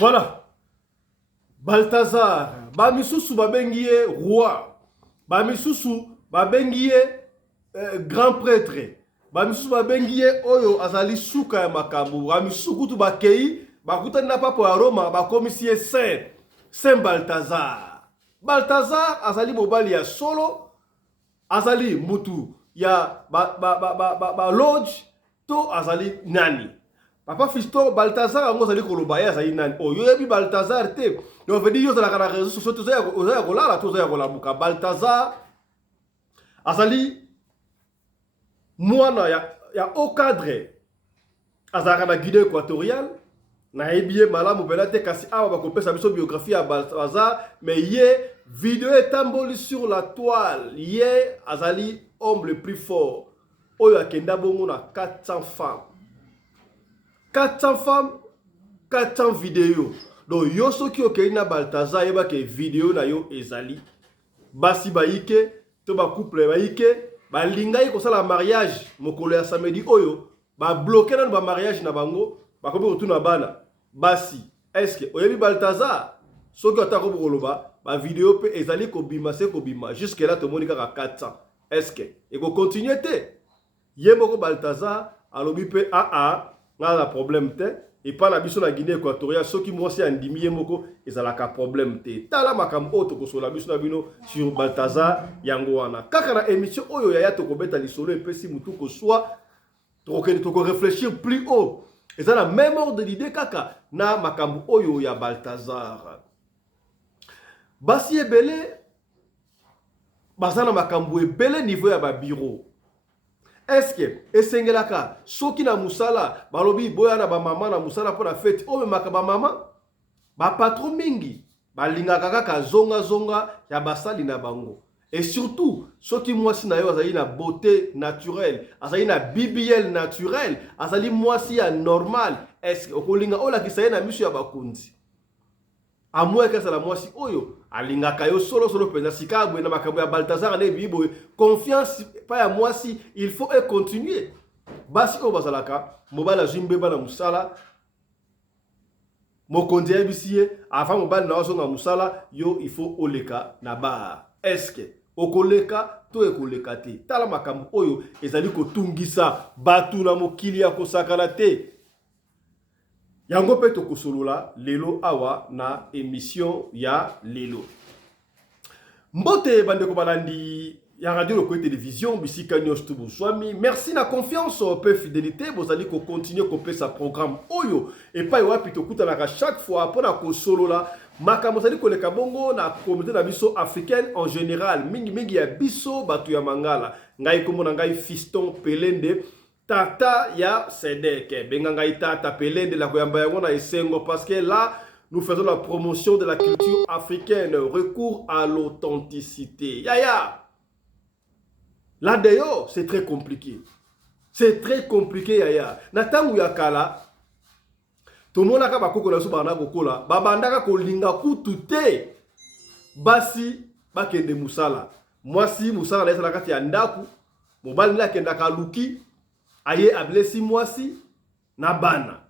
Voilà. Balthazar. Bamisusu babengiye roi. Bamisusu babengiye grand prêtre. Bamisusu babengiye oyo azali suka ya makambu. Bamisusu kutu bakei. Bakuta na papo ya Roma. Bakomisie Saint. Saint Balthazar. Balthazar azali mobali ya solo. Azali mutu ya lodge. To azali nani. Papa Fiston Balthazar ango zali koloba ya zali nani. Oh, yo yebi Balthazar te. Yo veut dire yo zala kana réseaux sociaux to za kolala to za kolamuka. Balthazar azali mwana ya au cadre azaka na Guinée équatoriale na ebie malamu belate kasi awa bakopesa biso biographie ya Balthazar mais ye vidéo etamboli sur la toile. Ye azali homme le plus fort. Oyo akenda bongo na 400 femmes. 400 femmes, 400 vidéos. Donc, yo soki okei na Balthazar yeba ke vidéo na yo ezali. Basi baike, to ba couple baike, ba lingai ko sala mariage mokolo ya samedi oyo, ba bloquer na ba mariage na bango, ba komi retourna bana. Basi, est-ce que oyebi Balthazar soki atako bokoloba, ba vidéo pe ezali ko bima se ko bima jusque là to monika ka 400. Est-ce que et ko continuer te? Yemoko Balthazar alobi pe na problème te et pas la biso na Guinée équatoriale soki mwasi andimi yemoko ezalaka problème te tala makam oto ko sola biso na bino sur Balthazar yango wana kaka na émission oyo ya to ko beta lisolo epesi mutu ko soit to ko réfléchir plus haut eza na même ordre d'idée kaka na makam oyo ya Balthazar basi ebele bazana makambo ebele niveau ya ba bureau. Est-ce que esengelaka soki na musala balobi boya na ba mama na musala pour la fête o memaka ba mama ba patron mingi balingaka kaka zonga ya basali na bango et surtout soki mwasi na yo azali na beauté naturelle azali na BBL naturel azali mwasi ya normal est-ce que okolinga ola kisaye na miso ya bakunzi amwe kasa la mwasi oyo alingaka yo solo penza sikabwe na makambo ya Balthazar na bibo confiance pa ya mwasi il faut continuer basi o bazalaka mobala jimbeba na musala mokonzi ya bisiye avant mobala na waso na musala yo il faut oleka na ba est-ce que okoleka to ekoleka te tala makambo oyo ezali kotungisa batu na mokili ya kosakana te. Yango pe tokosolola lelo awa na émission ya lelo. Mbote bandeko balandi ya radio loko télévision bisika nyosto boswami. Merci na confiance pe fidélité bozali ko continuer ko pe sa programme oyo et pa wapi tokuta na chaque fois pona ko solola makambo zali ko leka bongo na communauté na biso africaine en général mingi ya biso batu ya mangala ngai komona ngai Fiston Pelende Tata ya Sedeke. Bengangai Tata Pelende la koyamba yango na esengo parce que là nous faisons la promotion de la culture africaine, recours à l'authenticité. Yaya. Là d'ailleurs, c'est très compliqué. C'est très compliqué yaya. Natangu yakala tout le monde a bakoko na subana kokola babandaka kolinga kutute basi bakende musala. Moi si musala na esala kati ya ndaku mobali na kendaka luki aye ablesi mwasi na bana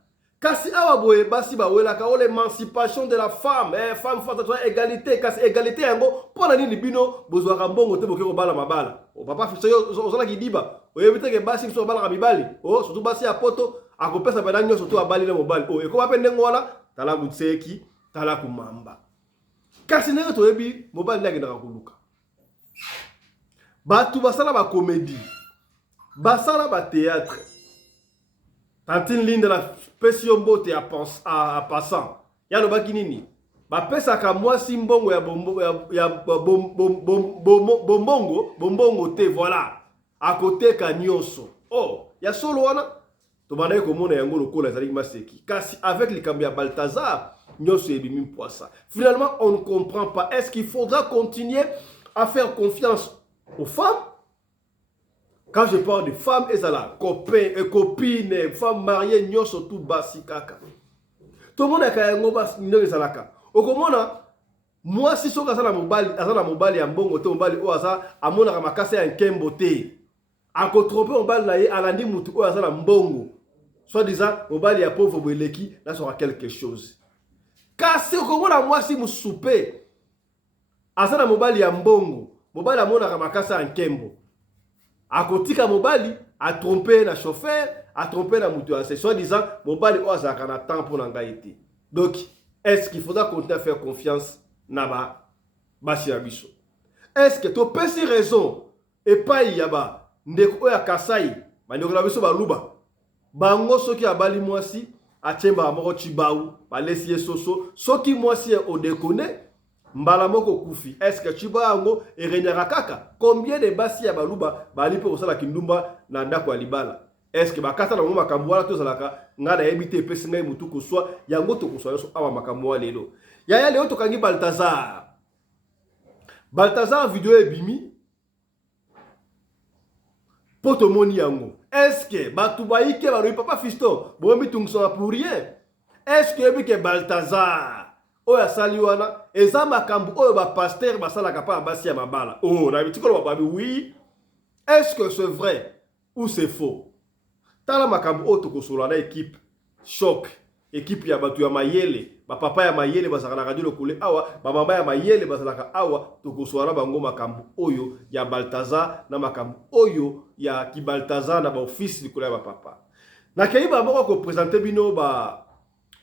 kasi awa boye basi bawelaka o l'émancipation de la femme femme face à égalité kasi égalité yango pona nini bino bozwaka mbongo te boke ko bala mabala o papa fiso ozala kidiba oyebite ke basi fiso bala mibali o surtout basi ya poto akopesa bana nyo surtout abali na mobali o eko bape ndengo wana tala kutseki tala kumamba kasi nenge toyebi mobali ndaki ndaka kuluka batu basala ba comédie basala ba théâtre Tantine Linde la pression bote à passant ya lobaki nini ba pesa ka mwasi mbongo ya bombongo te voilà à côté ka nyonso Oh, il y a solo wana. To banaye ko mona yango lokola ezali maseki. Kasi avec les cambias Balthazar, nyoso ebimi poisa. Finalement, on ne comprend pas. Est-ce qu'il faudra continuer à faire confiance aux femmes? Quand je parle de femmes, elles sont là, copains et copines, femmes mariées, nyoso tout basi kaka. Tout le monde a kayango basi nyo ezalaka. Okomona moi si soka azana mobali ya mbongo te mobali o aza amona makasa ya nkembo te. Ako tromper mobali na ye alandi mutu o azana mbongo. Soit disant mobali ya pauvre boeleki là sera quelque chose. Kasi okomona moi si musupe azana mobali ya mbongo, mobali amona makasa ya nkembo. Akotika mobali a trompé na chauffeur, a trompé na mutu ase. Soit disant mobali o azaka na temps pour n'engaiter. Donc est-ce qu'il faudra continuer à faire confiance Naba basi ya biso? Est-ce que tu pesi raison et pas yaba ndeko ya kasai bandeko na biso baluba bango soki abali mwasi achemba moko chibau balesi soso soki mwasi o dekone mbala moko kufi? Est-ce que chibango erenyaka kaka? Combien de basi ya baluba bali pe kosala kindumba na ndako ya libala? Est-ce que bakata na ngoma kambwala to zalaka ngana yebite pesi ngai mutu kuswa yango to kuswa so awa makamwa lelo? Yaya leo tokangi Balthazar. Balthazar vidéo ebimi. Poto moni yango. Est-ce que batubaike baroi papa fiston bombi tungso pour rien? Est-ce que Balthazar oya saliwana eza makambu oyo ba pasteur basala kapa basi ya mabala? Oh, na bitiko ba oui. Est-ce que c'est vrai ou c'est faux? Tala makambu oyo tokosola na équipe choc. Équipe ya batu ya mayele, ba papa ya mayele basaka na radio lokole awa, ba mama ya mayele basaka awa, tokoswara bango makambu oyo ya Balthazar na makambu oyo ya ki Balthazar na ba office likolo ya ba papa. Na keiba moko ko présenter bino ba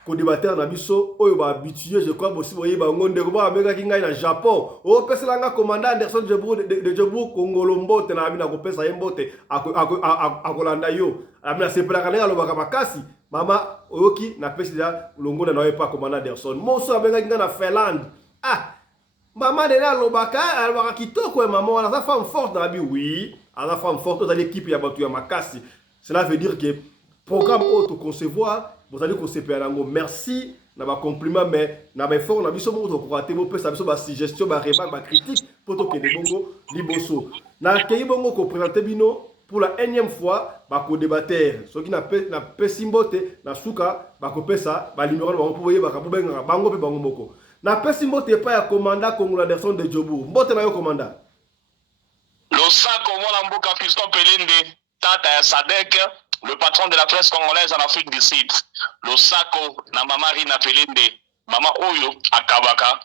ko débatteur na biso oyo ba habitué je crois aussi boye ba ngonde ko ba meka ki ngai na Japon. O pesela nga commandant Anderson de Djobu Kongolo mbote na abina ko pesa yembote akolanda yo. Amina sepela kana lo baka makasi. Mama oyoki na pesi ya longo na pas commandant Anderson. Moso abenga kinga na Finlande. Ah, maman de la lobaka alobaka kitoko e maman wana sa femme forte dans la vie. Oui, la femme forte dans l'équipe ya batu ya makasi. Cela veut dire que programme auto concevoir, vous allez concevoir lango. Merci na ba compliment mais na ba fort na biso mo to ko mo pesa biso ba suggestion ba remarque ba critique pour to ke de bongo liboso. Na kei bongo ko présenter bino pour la énième fois, bako débatteur. Ce qui n'a pas simboté, na suka, bako pesa, ba numéro ba pour voyer baka benga bango pe bango moko. Na pas simboté pas ya commandant Congo Anderson de Djobu. Mbote na yo commandant. Le sac au mona mboka Fiston Pelende, tata ya Sadek, le patron de la presse congolaise en Afrique du Sud. Le sako na mama Rina Pelende, mama Oyo akabaka,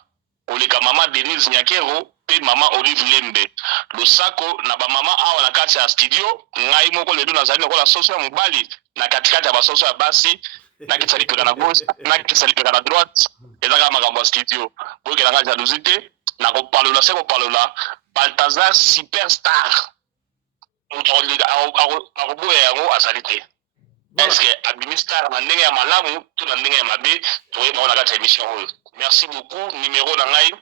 oleka mama Denise Nyakero. Mama Olive Lembe le sako na ba mama awa na kati ya studio ngai moko ledo na zali na soso ya mobali na katikati ya basoso ya basi na kitali peka na gauche na kitali peka na droite ezaka makambo ya studio boke na ngai jalousie na ko parler se ko parler Balthazar superstar akoboya yango asalite. Est-ce que administrateur na ndenge ya malamu to na ndenge ya mabe toyeba na kati ya émission oyo? Merci beaucoup. Numéro na ngai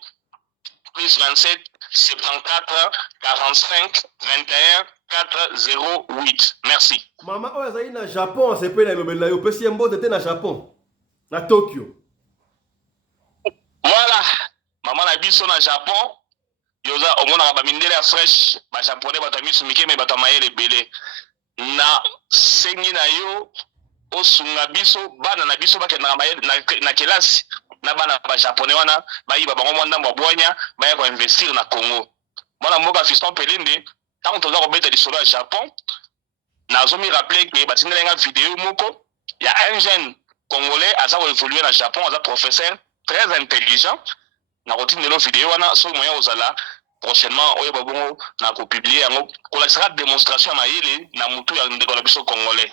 plus 27 74 45 21 408. Merci. Maman oyo azali na Japon, c'est pe na lobela yo pesi mbote te na Japon. Na Tokyo. Voilà. Maman na biso na Japon. Yoza omona ba mindele ya fresh, ba japonais batamisu mikeme batamayele belé. Na sengi na yo osunga biso bana na biso bakenda na kelasi. Na bana ba japonais wana bayiba bango mwana mbwanya baya ko investir na Congo. Mwana mboka Fiston Pelende tant toza ko beta lisolo ya Japon nazo mi rappeler que batindela nga vidéo moko ya un jeune congolais aza ko évoluer na Japon, aza professeur très intelligent na kotindela vidéo wana so moyen ozala prochainement oyo babongo na ko publier yango ko la sera démonstration na yele na mutu ya ndeko na biso congolais.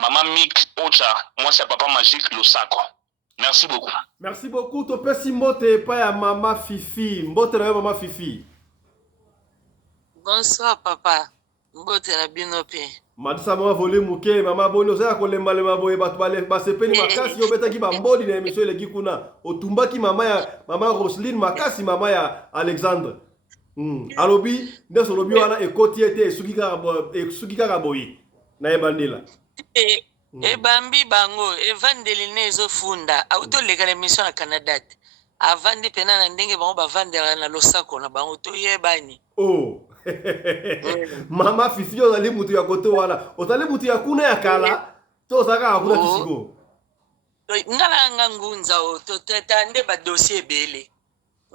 Maman Mick Ocha, moi c'est papa magique le sacre. Merci beaucoup. Merci beaucoup. Topesi mbote pa ya mama Fifi. Mbote na yo mama Fifi. Bonsoir papa. Mbote na bino pe. Madisa mwa vole muke mama boni oza kolemba le maboye batu bale basepeli makasi yo betaki ba mbodi na émission le gikuna. Otumbaki mama Roseline makasi mama ya Alexandre. Alobi ndeso lobi wana ekoti ete esuki kaka boyi. na ebandela ebambi bango evandeli ne ezofunda autoleka na émission na Canada avandi pena na ndenge bango bavandela na losako na bango toyebani oh mama fifi ozali mutu ya kote wana ozali mutu ya kuna ya kala to ozalaka kuna kisiko ngala ngunza o totanda ba dossier ebele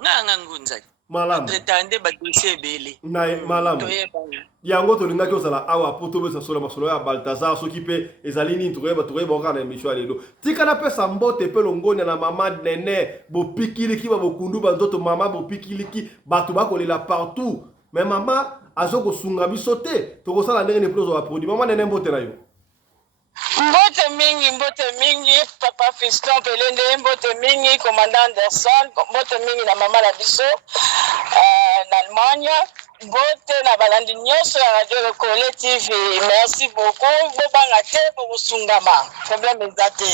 ngala ngunza malamu totanda ba dossier ebele na malamu yango tolingaki ozala awa po tobesa solo masolo ya Balthazar soki mpe ezali nini tokoyeba kaka na émission ya lelo tikana pesa mbote mpe longonia na mama nene bopikiliki babokundu banzoto mama bopikiliki bato bakolela partout mais mama azokosunga biso te tokosala ndenge nini mpo tozwa baproduit mama nene mbote na yo mbote mingi papa Fiston Pelende mbote mingi commandant Anderson mbote mingi na mama na biso na Allemagne mbote na balandi nyonso ya Radio Lokole TV merci beaucoup bobanga te bosungama problème eza te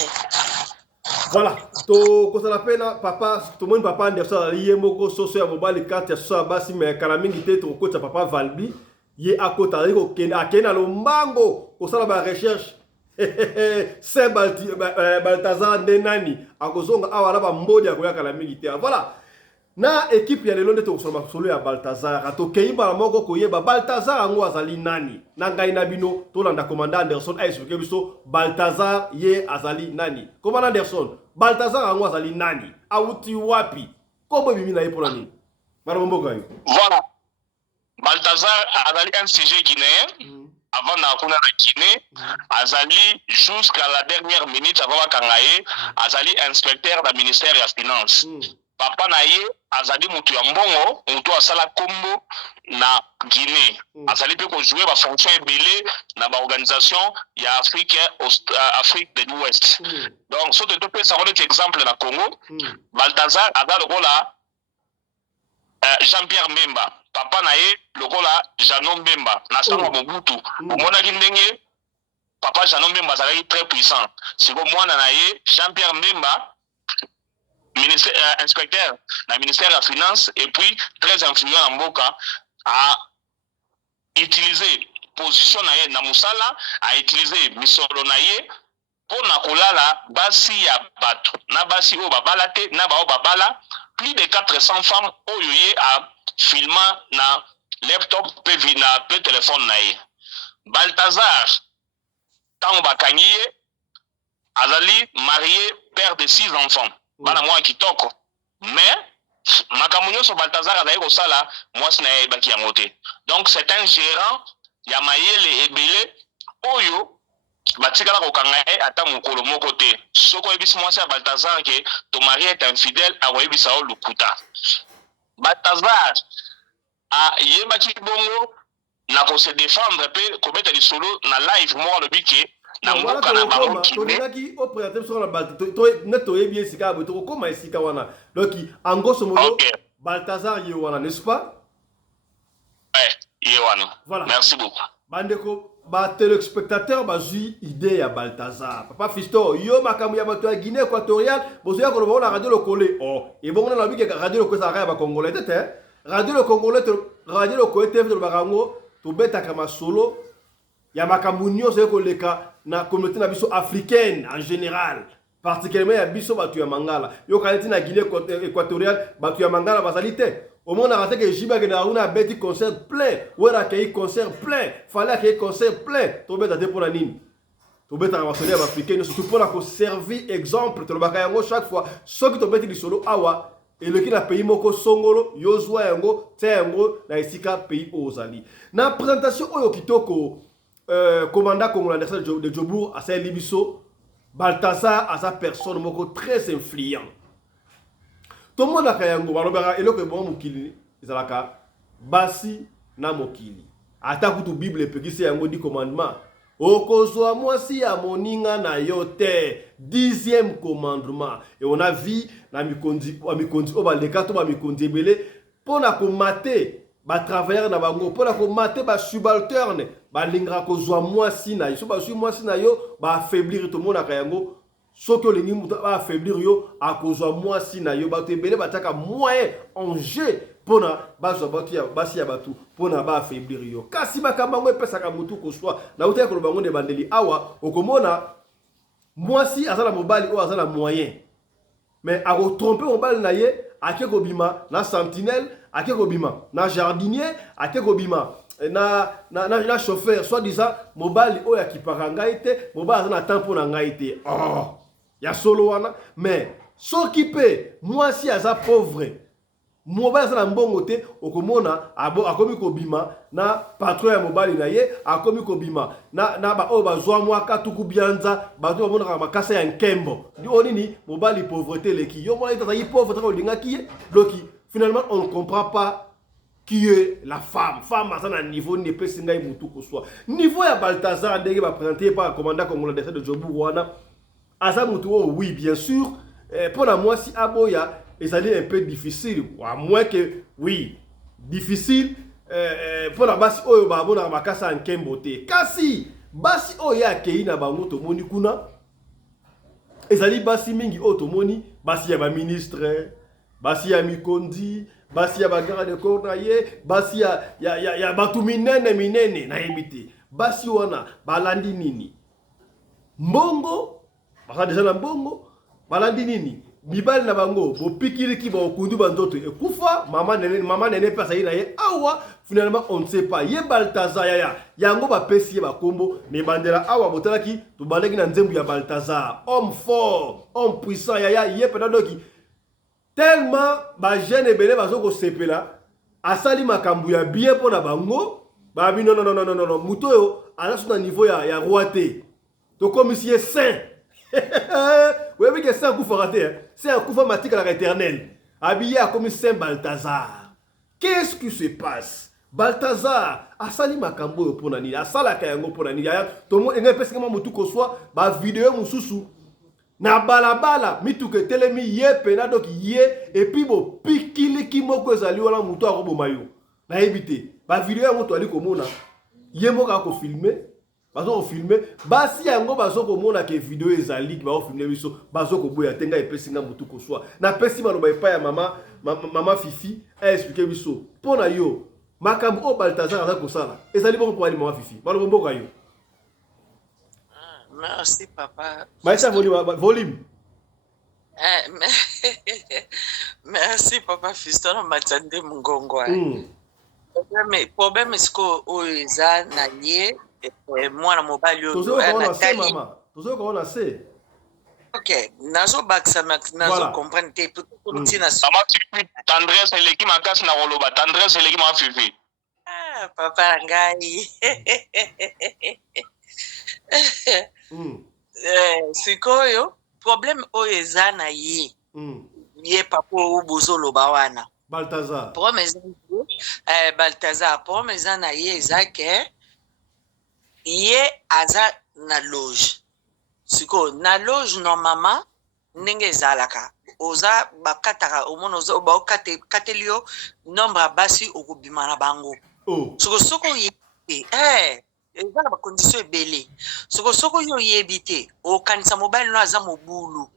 voilà tokosala mpe na papa tomoni papa Anderson azali ye moko soso ya mobali kati ya soso ya basi me kala mingi te tokokotisa papa Valbi ye akota azali akende na lombango kosala barecherche Saint Balthazar nde nani akozonga awa na bambodi akoyaka na mingi te voilà na équipe ya lelo nde tokosoma masolo ya Balthazar tokei mbala moko koyeba Balthazar yango azali nani na ngai na bino tolanda commandant Anderson aexplike biso Balthazar ye azali nani commandant Anderson Balthazar yango azali nani auti wapi kombo ebimi na ye mpona nini bana bomboka yo voilà Balthazar azali un sujet guinéen avant na kuna na Guinée azali jusqu'à la dernière minute avant bakangaye azali inspecteur da ministère ya finance papa na ye azali mutu ya mbongo mutu asala kombo na Guinée azali pe ko jouer ba fonction ebele na ba organisation ya Afrique de l'Ouest donc so te peux savoir exemple na Congo Balthazar azali lokola Jean-Pierre Mbemba papa na ye lokola Jeannot Mbemba na sango Mobutu omonaki ndenge papa Jeannot Mbemba azalaki très puissant siko mwana na ye Jean-Pierre Mbemba inspecteur na ministère de la finance et puis très influent na mboka a utiliser position na ye na musala a utiliser misolo na ye pona kolala basi ya bato na basi o babala te na ba o babala plus de 400 femmes oyo ye a filma na laptop pe na pe téléphone na ye Balthazar tango bakangi ye azali marié père de 6 enfants bana mwa kitoko mais makambo nyonso Balthazar azali kosala mwasi na ye ebaki yango te donc c'est un gérant ya mayele ebele oyo batikala kokanga ye ata mokolo moko te soko oyebisi mwasi ya Balthazar ke ton mari est infidèle akoyebisa yo lukuta Balthazar ayebaki bongo na kose défendre mpe kobeta lisolo na live moko alobi ke na mboka na bango tolingaki oprésente biso na bato nde toyebi esika ya boye tokokóma esika wana donc en grosso modo Balthazar ye wana n'est-ce pas ye wana voilà merci beaucoup bandeko batelespectateur bazwi idée ya Balthazar papa Fiston yo makambo ya bato ya Guinée équatoriale bozoya koloba na Radio Lokole ebongo na lobi ke Radio Lokole ezalaka ya bakongolais te Radio Lokole te tolobaka yango tobetaka masolo ya makambo nyonso ekoleka na communauté na biso africaine en général particulièrement ya biso bato ya mangala yo kaneti na Guinée équatoriale bato ya mangala bazali te au monde a que Jiba que na una beti concert plein ou a accueilli concert plein fallait accueillir concert plein to beta te pour la nini to beta na masolo ya africaine surtout pour la servir exemple to baka yango chaque fois ce qui to beti di solo awa et le qui na pays moko songolo yozwa yango tengo na isika pays ozali na présentation oyo kitoko commandant congolais Anderson de Djobour a sa libiso Balthazar a sa personne moko très influent tout le monde a kayango balobaka eloko bon mokili ezalaka basi na mokili ata kutu bible epekisi yango 10 commandements okozwa mwasi ya moninga na yo te 10e commandement et on a vu na mikondi o baleka to ba mikondi ebele pona ko mate ba travailleur na bango pona ko mate ba subalterne balingra kozwa mwasi na yo so ba su mwasi na yo ba affaiblir tout le monde a kayango soki olingi mutu affaiblir yo akozwa mwasi na yo bato ebele bataka moyen en jeu pona bazo batu ya basi ya batu pona ba affaiblir yo kasi makamba ngo epesaka mutu koswa na uta ko bango de bandeli awa okomona mwasi azala mobali o azala moyen mais a tromper mobali na ye ake kobima na sentinelle ake kobima na jardinier ake kobima na chauffeur soit disant mobali o ya kipaka ngai te mobali azana tempo na ngai te oh ya solo wana mais soki pe mwasi aza pauvre mobali azana mbongo te okomona akomi kobima na patron ya mobali na ye akomi kobima na ba o bazwa mwaka tuku bianza bato bamona makasa ya nkembo ndi onini mobali pauvreté leki yo mona ita yi pauvre ta olinga ki loki finalement on ne comprend pas qui est la femme à un niveau ne peut pas mutu koswa niveau ya Balthazar ndenge ba présenté par le commandant congolais de Djobu Rwanda aza mutu oui bien sûr pour la moi si aboya et allait un peu difficile à moins que oui difficile pour la basi oyo ba bona makasa en kembote kasi basi oya kei na bango to moni kuna ezali basi mingi otomoni basi ya ba ministre basi ya mikondi basi ya bagara de corps na ye basi ya batu minene na yebite basi wana balandi nini mbongo baka deja na mbongo balandi nini mibali na bango bopikiliki bakundu banzoto ekufa mama nene pesa ye na ye awa finalement on ne sait pas ye Balthazar yango bapesi ye bakombo ne bandela awa botalaki tobaleki na nzembu ya Balthazar homme fort homme puissant ye pena doki tellement ba jeune ebele bazoko sepela asali makambu ya bien pona bango babi non muto yo ala sur niveau ya royauté to comme si est saint oui que saint coup raté c'est un coup matique à l'éternel habillé comme saint Balthazar. Qu'est-ce qui se passe? Balthazar asali makambu yo pona ni asala kayango pona ni ya to mo ngepesi kama mutu ko swa ba vidéo mususu na balabala mituke telemi ye pena donc ye et puis bo pikili ki moko ezali wana mutu akoboma yo na ebite ba video yango to ali komona ye moko ako filmer bazo ko filmer basi yango bazo komona ke video ezali ki ba filmer biso bazo ko boya tenga epesi nga mutu ko swa na pesi maloba epa ya mama Fifi a expliquer biso pona yo makambo o Balthazar aza kosala ezali boko po ali mama Fifi maloba mboka yo. Merci, papa. Maïssa, volume. Merci, papa. Fiston, m'attendez mon gongo. Problème, est-ce que ça n'a lié moi, la mobile, on a assez. Ok, nazo baksa nazo comprendre te tout tendresse l'équipe ma casse na roloba tendresse l'équipe ma Fifi. Ah, papa ngai. Sikoyo problème oyo eza na ye ye papa oyo bozoloba wana Balthazar problème eza na ye eza ke ye aza na loge sikoyo na loge normalement ndenge ezalaka oza bakataka omona oza bakateli yo nombre ya basi okobima na bango soko oyebi eza na bakondition ebele soko yo oyebi te okanisa mobali no aza mobulu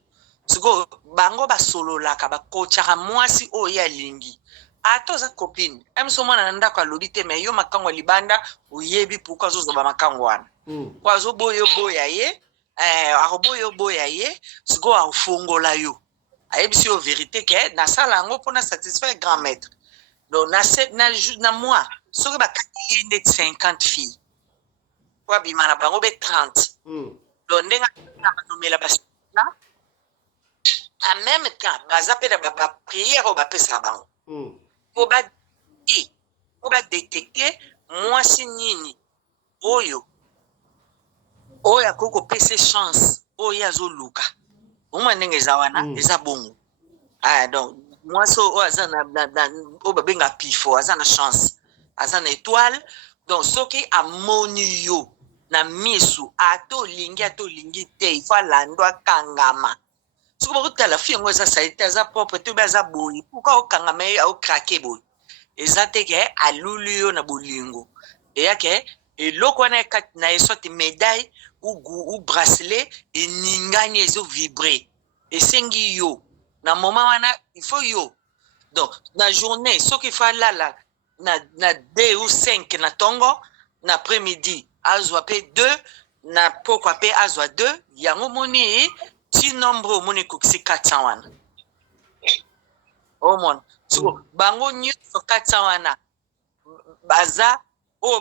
siko bango basololaka bakotshaka mwasi oyo alingi ata oza copine emiso mwana na ndako alobi te me yo makango ya libanda oyebi pourkui azozoba makango wana po azoboyoboya ye akoboyoboya ye siko afongola yo ayebisi yo vérité ke nasala yango mpona satisfaire grand maître donc na moi soki bakati ye nde 50 filles kwa bima na bango be 30 donc ndenga na banomela basina en même temps baza pe na ba prière ba pesa bango po ba détecter mwasi nini oyo akoko pese chance oyo azoluka uma ndenge eza wana eza bongo donc mwasi oyo aza na oyo babenga pifo aza na chance aza na étoile donc soki amoni yo na misu atolingi te il faut alando akangama soki bakotala fi yango eza salite aza propre te obe aza boyi pourkui okangama ye aokrake boyi eza te ke aluli yo na bolingo eya ke eloko wana ekati na ye soit médaille ou bracelet eningani ezovibre esengi yo na moment wana il faut yo Donc, na journée, ce qu'il faut là, na 2 ou 5 na tongo, na après-midi, azwa pe 2, na pokwa pe azwa 2, yango moni, ti nombre moni kuksi 400 wana. Omon. So, bango nyonso 400 wana, baza,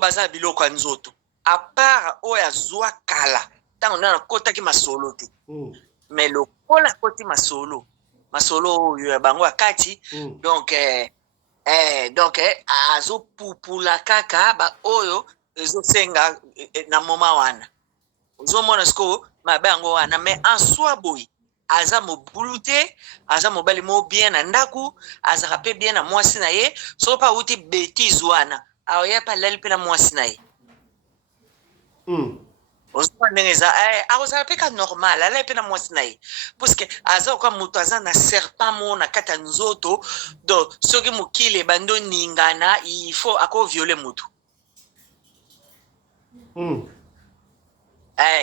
baza biloko nzoto. À part, azwa kala, tango na kota ki masolo te. Mais le kola koti masolo bango akati, donc azo pupula kaka ba oyo ezo senga na moma wana ozo mona sko mabe yango wana, mais en soi boy aza mobulu te, aza mobali mo bien na ndaku, aza pe bien na mwasi na ye, so pa uti bêtise wana aoya pa leli pe na mwasi na ye. Ozwa ndenge za akozala pe ka normal ala pe na mwasi na ye, parce que aza kwa mutu aza na serpent mo na kata nzoto, donc soki mokili bando ningana il faut ako violer mutu.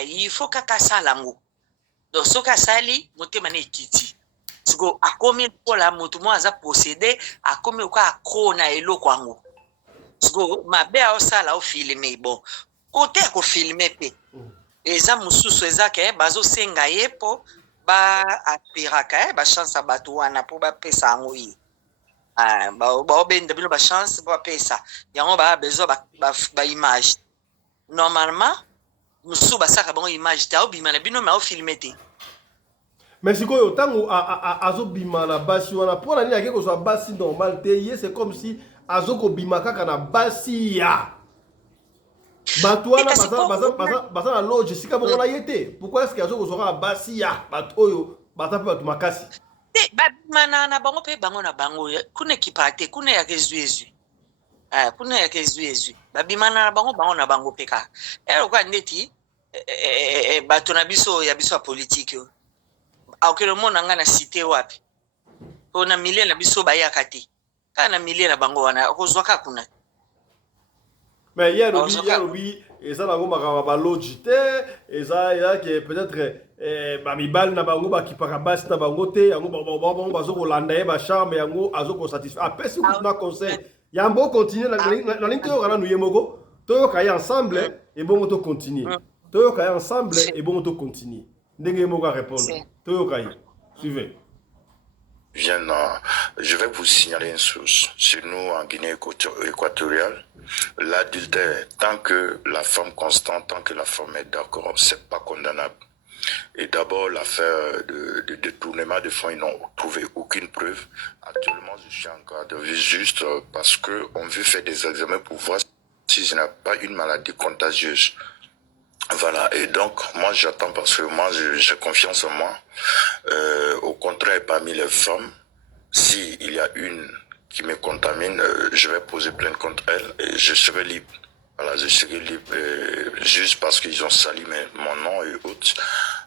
Il faut kaka salango, donc soki asali motema na ekiti siko akomi kola mutu mo aza possédé, akomi kwa akona eloko yango siko mabe osala o filmer bon kote ko filmer pe eza mususu eza ke bazo senga ye po ba aspiraka ba chance bato wana po ba pesa yango ye ba benda bino ba chance ba pesa yango ba besoin ba image normalement mususu basaka bango image ta obima na bino ma o filmer te. Mais sikoyo tango azo bima na basi wana pona nini akeko so basi normal te ye, c'est comme si azo ko bima kaka na basi ya Batouana basa na loge sika bongo na yete. Pourquoi est-ce que azo ko na basi ya batoyo batape batu makasi? Ba bima na bango pe bango na bango kuna kipate kuna ya kezuezu. Kuna ya kezuezu. Ba bima na bango na bango pe ka. Kwa ndeti bato na biso ya biso politique yo. Aokelo mona nga na cité wapi. Ona milie na biso ba yakati. Kana milie na bango wana kozwa ka kuna. Mais hier oui et ça nango makama ba logité et ça que peut-être ba mibal na bango ba kipaka basi na bango te yango ba bazo ko landa ye ba charme yango azo ko satisfaire. Après si vous na conseil yambo continuer la ligne to kana nuye moko to kay ensemble et bon to continuer. To kay ensemble et bon to continuer. Ndenge moko répondre. To kay suivez. Je vais vous signaler une chose. Chez nous, en Guinée équatoriale, l'adultère, tant que la femme constante, tant que la femme est d'accord, c'est pas condamnable. Et d'abord, l'affaire de détournement de fonds, ils n'ont trouvé aucune preuve. Actuellement, je suis en garde à vue juste parce qu'on veut faire des examens pour voir si je n'ai pas une maladie contagieuse. Voilà, et donc moi j'attends parce que moi j'ai confiance en moi. Au contraire, parmi les femmes, si il y a une qui me contamine, je vais poser plainte contre elle et je serai libre. Voilà, je serai libre juste parce qu'ils ont sali mon nom et autres.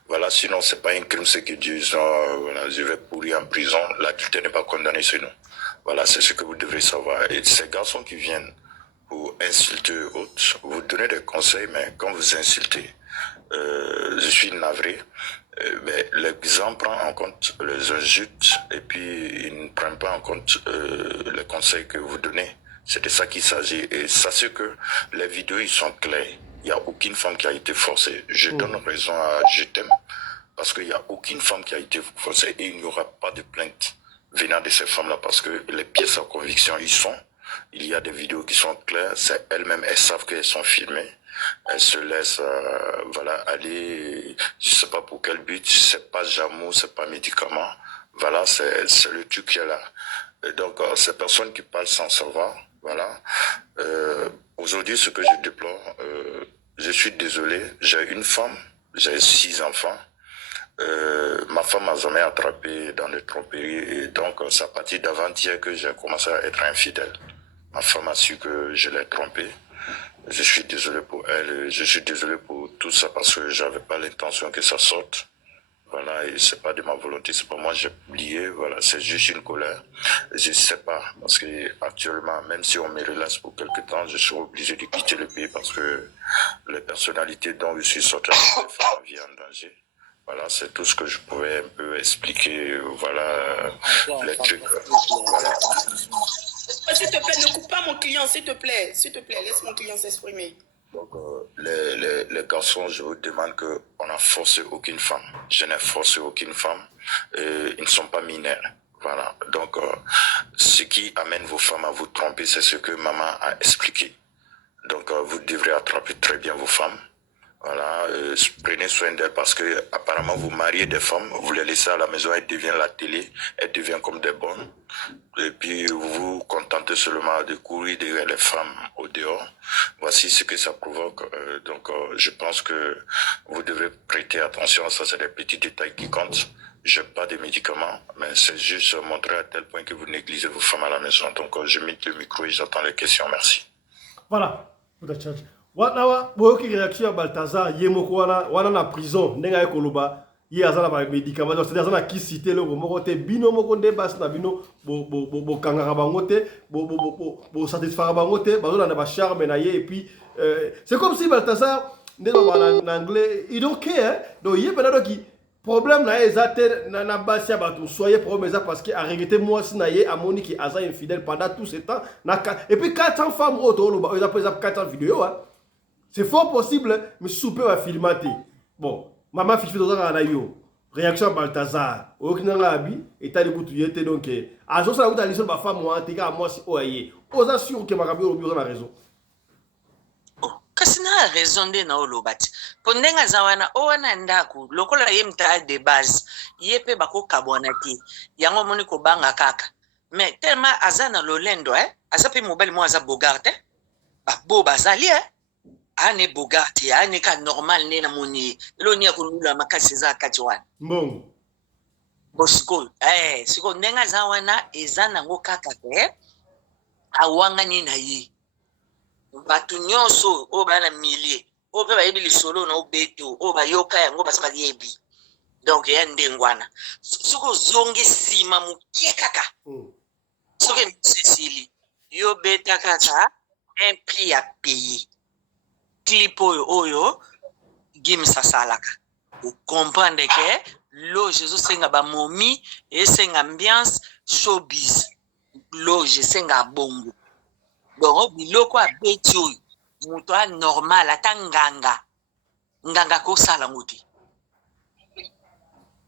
Voilà, sinon c'est pas un crime ce qu'ils disent. Voilà, je vais pourrir en prison. L'adultère n'est pas condamné chez nous. Voilà, c'est ce que vous devrez savoir. Et ces garçons qui viennent pour insulter autres, vous donnez des conseils, mais quand vous insultez, je suis navré, mais les gens prennent en compte les insultes et puis ils ne prennent pas en compte les conseils que vous donnez. C'est de ça qu'il s'agit. Et sachez que les vidéos, ils sont clairs. Il n'y a aucune femme qui a été forcée. Je donne raison à Je t'aime, parce qu'il n'y a aucune femme qui a été forcée et il n'y aura pas de plainte venant de ces femmes-là, parce que les pièces à conviction, ils sont. Il y a des vidéos qui sont claires, c'est elles-mêmes, elles savent qu'elles sont filmées, elles se laissent voilà, aller, je sais pas pour quel but, c'est pas jamour, c'est pas médicament, voilà, c'est le truc qui est là. Et donc, ces personnes qui parlent sans savoir, voilà, aujourd'hui, ce que je déplore, je suis désolé, j'ai une femme, j'ai 6 enfants, ma femme m'a jamais attrapé dans les tromperies et donc c'est à partir d'avant-hier que j'ai commencé à être infidèle. Ma femme a su que je l'ai trompée. Je suis désolé pour elle, je suis désolé pour tout ça parce que j'avais pas l'intention que ça sorte. Voilà, et c'est pas de ma volonté, c'est pas moi, j'ai oublié, voilà, c'est juste une colère. Je sais pas, parce que actuellement, même si on me relâche pour quelque temps, je suis obligé de quitter le pays parce que les personnalités dont je suis sorti, ma vie en danger. Voilà, c'est tout ce que je pouvais un peu expliquer. Voilà, les trucs. Voilà. S'il te plaît, ne coupe pas mon client, s'il te plaît. S'il te plaît, laisse mon client s'exprimer. Donc, les garçons, je vous demande qu'on n'a forcé aucune femme. Je n'ai forcé aucune femme. Ils ne sont pas mineurs. Voilà. Donc, ce qui amène vos femmes à vous tromper, c'est ce que maman a expliqué. Donc, vous devrez attraper très bien vos femmes. Voilà, prenez soin d'elles parce que apparemment vous mariez des femmes, vous les laissez à la maison, elles deviennent la télé, elles deviennent comme des bonnes. Et puis vous vous contentez seulement de courir derrière les femmes au dehors. Voici ce que ça provoque. Donc je pense que vous devrez prêter attention. Ça, c'est des petits détails qui comptent. Je n'ai pas de médicaments, mais c'est juste montrer à tel point que vous négligez vos femmes à la maison. Donc je mets le micro et j'attends les questions. Merci. Voilà. Wana boyoki réaction ya Balthazar yemoko wana na prison ndenga ye koloba ye azala ba médicament donc c'est azala ki cité le moko te bino moko nde bas na bino bo kangaka bango te bo satisfaire bango te bazona na ba charme na ye et puis c'est comme si Balthazar ndenge en anglais il don't care donc ye bana doki problème na ezate na basi ya bato soyez problème ça parce que a regretté moi si na ye amoni ki aza infidèle pendant tout ce temps et puis 400 femmes autour ils appellent ça 400 vidéos hein. C'est fort possible, mais souper va filmer. Bon, maman fiche dans un rayon. Réaction Balthazar. Aucun abi, état de boutouillette donc. À ce moment là, où ma femme moi, t'es à moi si oye. Aux assure que ma rabio au bureau na raison. Kasi na raison de na olobati. Pondenga zawana owana ndaku lokola ye mta de base. Yepe bako kabwana ti. Yango moni ko banga kaka. Mais tellement azana lolendo azapi mobile mo aza bogarte. Ba bo bazali ane bogati ane ka normal ne na moni lo ni akulula makasi za katiwana Bon bosiko siko ndenga za wana ezana ngo kaka te awanga ni na yi batu nyonso o bana milie o pe ba yebi lisolo na obeto o ba yoka yango basaba yebi donc ya ndengwana siko zongi sima mukie kaka siko msisili yo beta kaka un prix à payer clip oyo gimsa salaka vous comprenez que loge zo senga ba momi et senga ambiance showbiz loge senga bongo donc biloko a betio muto a normal atanganga nganga ko sala ngoti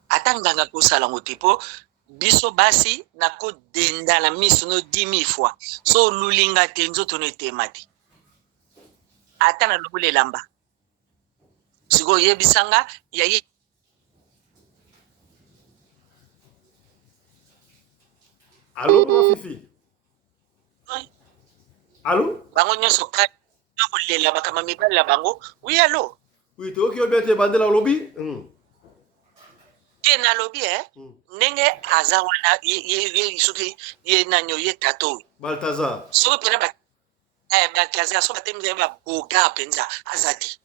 atanganga ko sala ngoti po biso basi na ko denda la miso no 10,000 fois so lulinga tenzo tono temati atana lobule lamba siko yebisanga yayi allô ma fifi allô bango nyoso ka ko lela bakama mibala bango oui allô oui to ki obete bandela lobby ke na lobby nenge azawana ye suki ye nanyo ye tato Balthazar so pena ba Balthazar so batemze ba boga penza azati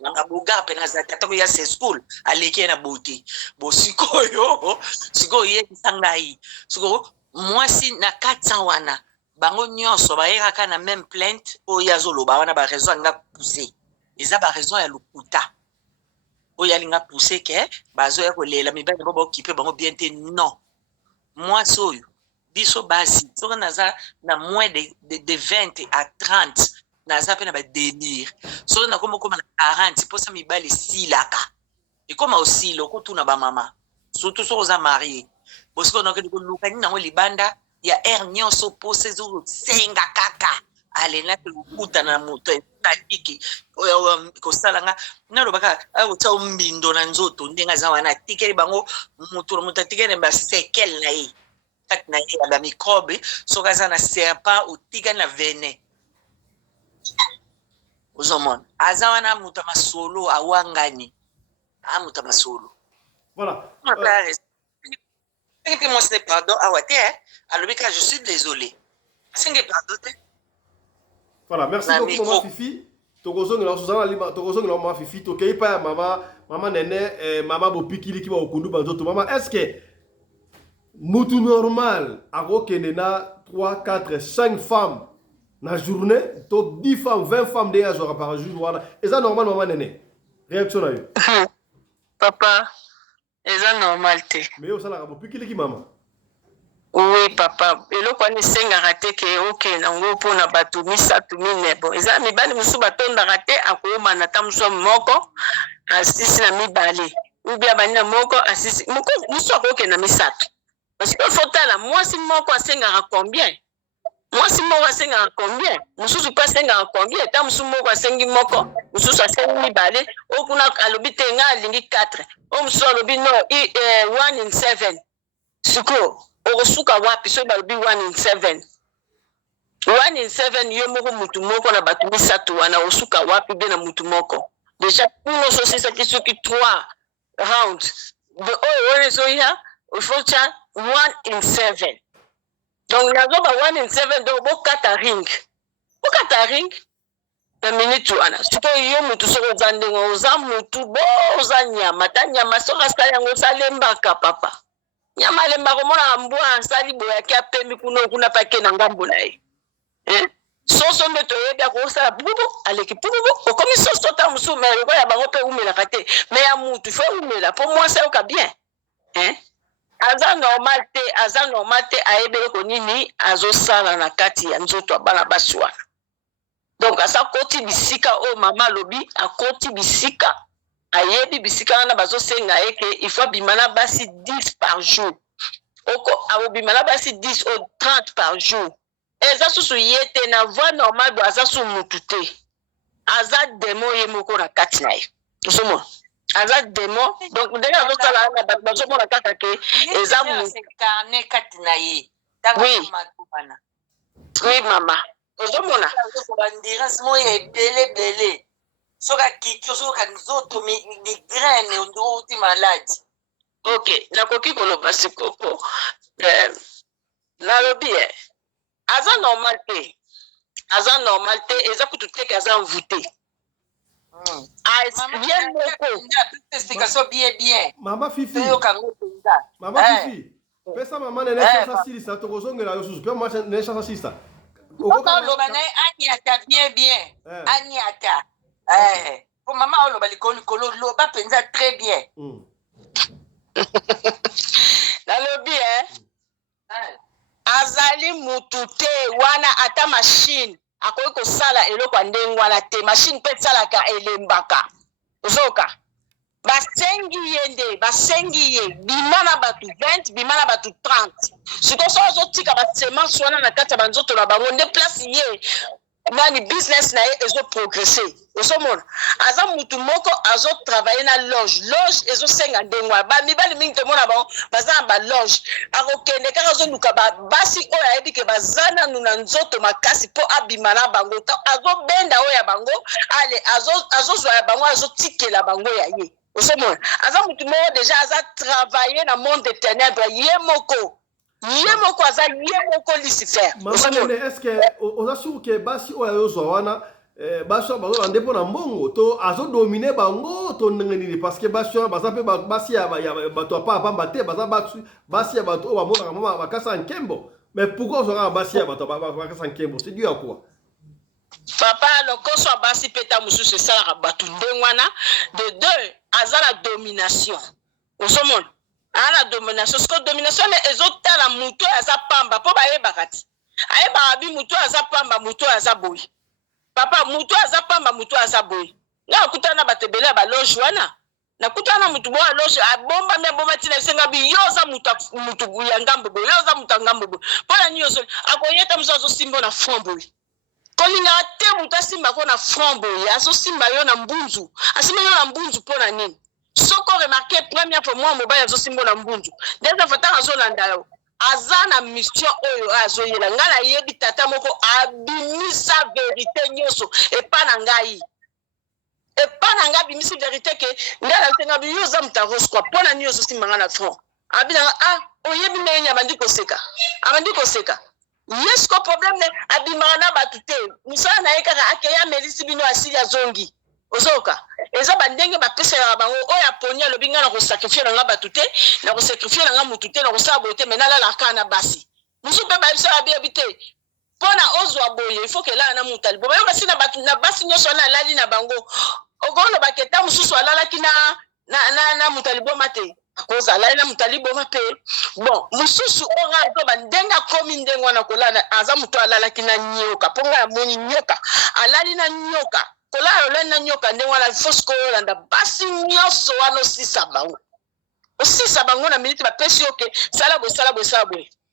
nanga boga pena azati atako ya se school aleki na boti bosiko yo siko ye sangai siko mwasi na 400 wana bango nyonso bayeka kana même plainte o yazolo ba wana ba raison nga pousser eza ba raison ya lukuta o yalinga pousser ke bazo ya kolela mibali bobo occupé bango bien te non moi soyo biso basi soka naza na moins de 20 à 30 naza pe na ba délire soka na komo na 40 posa mibali silaka et comme aussi loko tuna ba mama surtout so za marié bosiko na ko luka ni na libanda ya nyonso pose zo senga kaka ale na kuta na moto tatiki ko salanga na lobaka auta umbindo na nzoto ndenga za wana tikeli bango moto mutatike ba sekel na yi kat na yi ba microbe so kaza na serpent ou tika na venin uzomon azawana muta masolo awangani muta masolo voilà et puis moi c'est pardon awate alors que je suis désolé c'est pardon. Voilà, merci beaucoup maman Fifi. Tokozongi na Suzana Lima, tokozongi na maman Fifi, tokei pa maman Nene, maman Bopikili qui va au Kundu banzoto. Maman, est-ce que mutu normal a na 3, 4, 5 femmes na journée, to 10 femmes, 20 femmes déjà par jour voilà. Est-ce normal maman Nene? Réaction à eux. Papa, c'est normal. Mais au salaire, depuis qu'il est qui maman? Oui, papa. Et le quoi ne senga raté que ok nango pour na batu misa tu mine bon. Eza mi bali musu baton na raté akoma na tamso moko asisi na mi bali. Ubia banya moko asisi moko musu akoke na misatu. Parce que faut tala moi si moko asenga à combien? Moi si moko asenga à combien? Musu pas senga à combien? Ta musu moko asengi moko musu asengi mi bali okuna alobi tenga lingi 4. O musu alobi no 1 in 7. Suko Osuka wapi so balobi 1 in 7. 1 in 7 yo moko mutu moko na batu misatu wana osuka wapi be na mutu moko. Déjà pour nous c'est ça qui sont 3 rounds. De oh so here il faut cha 1 in 7. Donc nazo ba 1 in 7 donc bo kata ring. Bo kata ring na minute wana. Siko yo mutu so zande ngoza mutu bo ozanya matanya masoka sala ngo salemba ka papa. Nyama lemba komona mbwa asali boya kia pembi kuna pake na ngambo na ye. Soso meto yebya ko sala bubu aleki bubu komi soso ta musu me ko ya bango pe umela kate me ya mutu fo umela pour moi c'est au bien. Aza normal te ayebe ko nini azo sala na kati ya nzoto abana baswa. Donc asa koti bisika o mama lobi akoti bisika ayebi bisika na bazo senga eke il faut bimana basi 10 par jour. Oko abo bimana basi 10 ou 30 par jour. Eza susu yete na voix normale do aza su mutute. Aza demo ye moko na kati na ye. Somo. Aza demo donc ndenge azo sala na bazo mona kaka ke eza mu carnet kati na ye. Oui. Oui mama. Ozo mona. Bandira mo ye bele. Soka kiki soka nzoto migraine ndo uti malade. Ok, nakoki koloba sikoko. Nalobi aza normal te eza kutu te kaza mvute. Bien moko. Explication bien. Mama Fifi. Mama Fifi. Pesa mama nene chasa silisa tokozongela yo susu. Pe mama nene chasa silisa. Oka lobana aniata bien. Aniata. Pour maman on loba likolo loba penza très bien. Nalobi azali mutute wana ata machine akoki kosala eloko ndenge wana te machine pe salaka elembaka zoka basengi ye bimana batu 20 bimana batu 30 siko so azotika basemence wana na kati ya banzoto na bango nde place ye nani business na ye ezo progresser osomona aza mutu moko azo travailler na loge ezo senga ndengwa ba mibali mingi te mona ba baza ba loge akokende kaka zo luka ba basi oyo ayebi ke bazana nuna nzoto makasi po abima na bango azo benda oyo ya bango ale azo zwa ya bango azo tikela bango ya ye osomona aza mutu moko déjà aza travailler na monde des ténèbres ye moko aza ye moko Lucifer. Mama nene est-ce que oza sûr que basi oyo ayozwa wana basi oyo bazolanda mpo na mbongo to azodomine bango to ndenge nini parce que basi oyo baza mpe basi ya bato ya pamba te baza basi ya bato oyo bamonaka mama bakasa nkembo mais pourquoi ozwaka basi ya bato bakasa nkembo c'est dû à quoi? Papa lokoso basi peta mususu esalaka bato ndenge wana de deux aza na domination osomona ana domination parce que domination ezotala muto aza pamba po bayebaka ti ayebaka bi muto aza pamba muto aza boyi papa muto aza pamba muto aza boyi nga akutana bato ebele ya baloge wana nakutana mutu bo aloge abomba me bomba tina esenga bi yo oza mutu ya ngambo boyi yo oza mutu ya ngambo boyi mpona nini ozo akoyeta mosu azosimba na front boyi kolingaka te mutu asimbako na front boyi azosimba yo na mbunzu asimba yo na mbunzu mpona nini soko remarqué première fois moi mobile azosimba na mbunzu deuxième fois tanga azolanda yo aza na mission oyo azoyela nga na yebi tata moko abimisa vérité nyonso epa na ngai abimisi vérité ke nga na tenga bi yo za mutaros quoi pona nyo ozosimba nga na front abina oyebi ndenge abandi koseka yes ko problème ne abimaka na bato te mosala na ye kaka akeya melisi bino asili azongi ozoka eza bandenge bapeselaka bango oyo aponi alobi nga na kosakrifie na nga bato te na kosakrifie na nga mutu te na kosala boye te me nalalaka na basi mosu mpe bayebisaka biyebi te mpona ozwa boye ifo kelala na mutu alibo bayokasi na bato na basi nyonso wana alali na bango okolobaka eta mosusu alalaki na mutalibo mate akoza la na mutalibo mape bon mususu onga to bandenga komi ndengo na kolana aza muto alala kina nyoka ponga moni nyoka alali na nyoka kolala na nyoka ndengo na fosko landa basi nyoso wano sisa bango osisa bango na minute ba pesi oke sala bo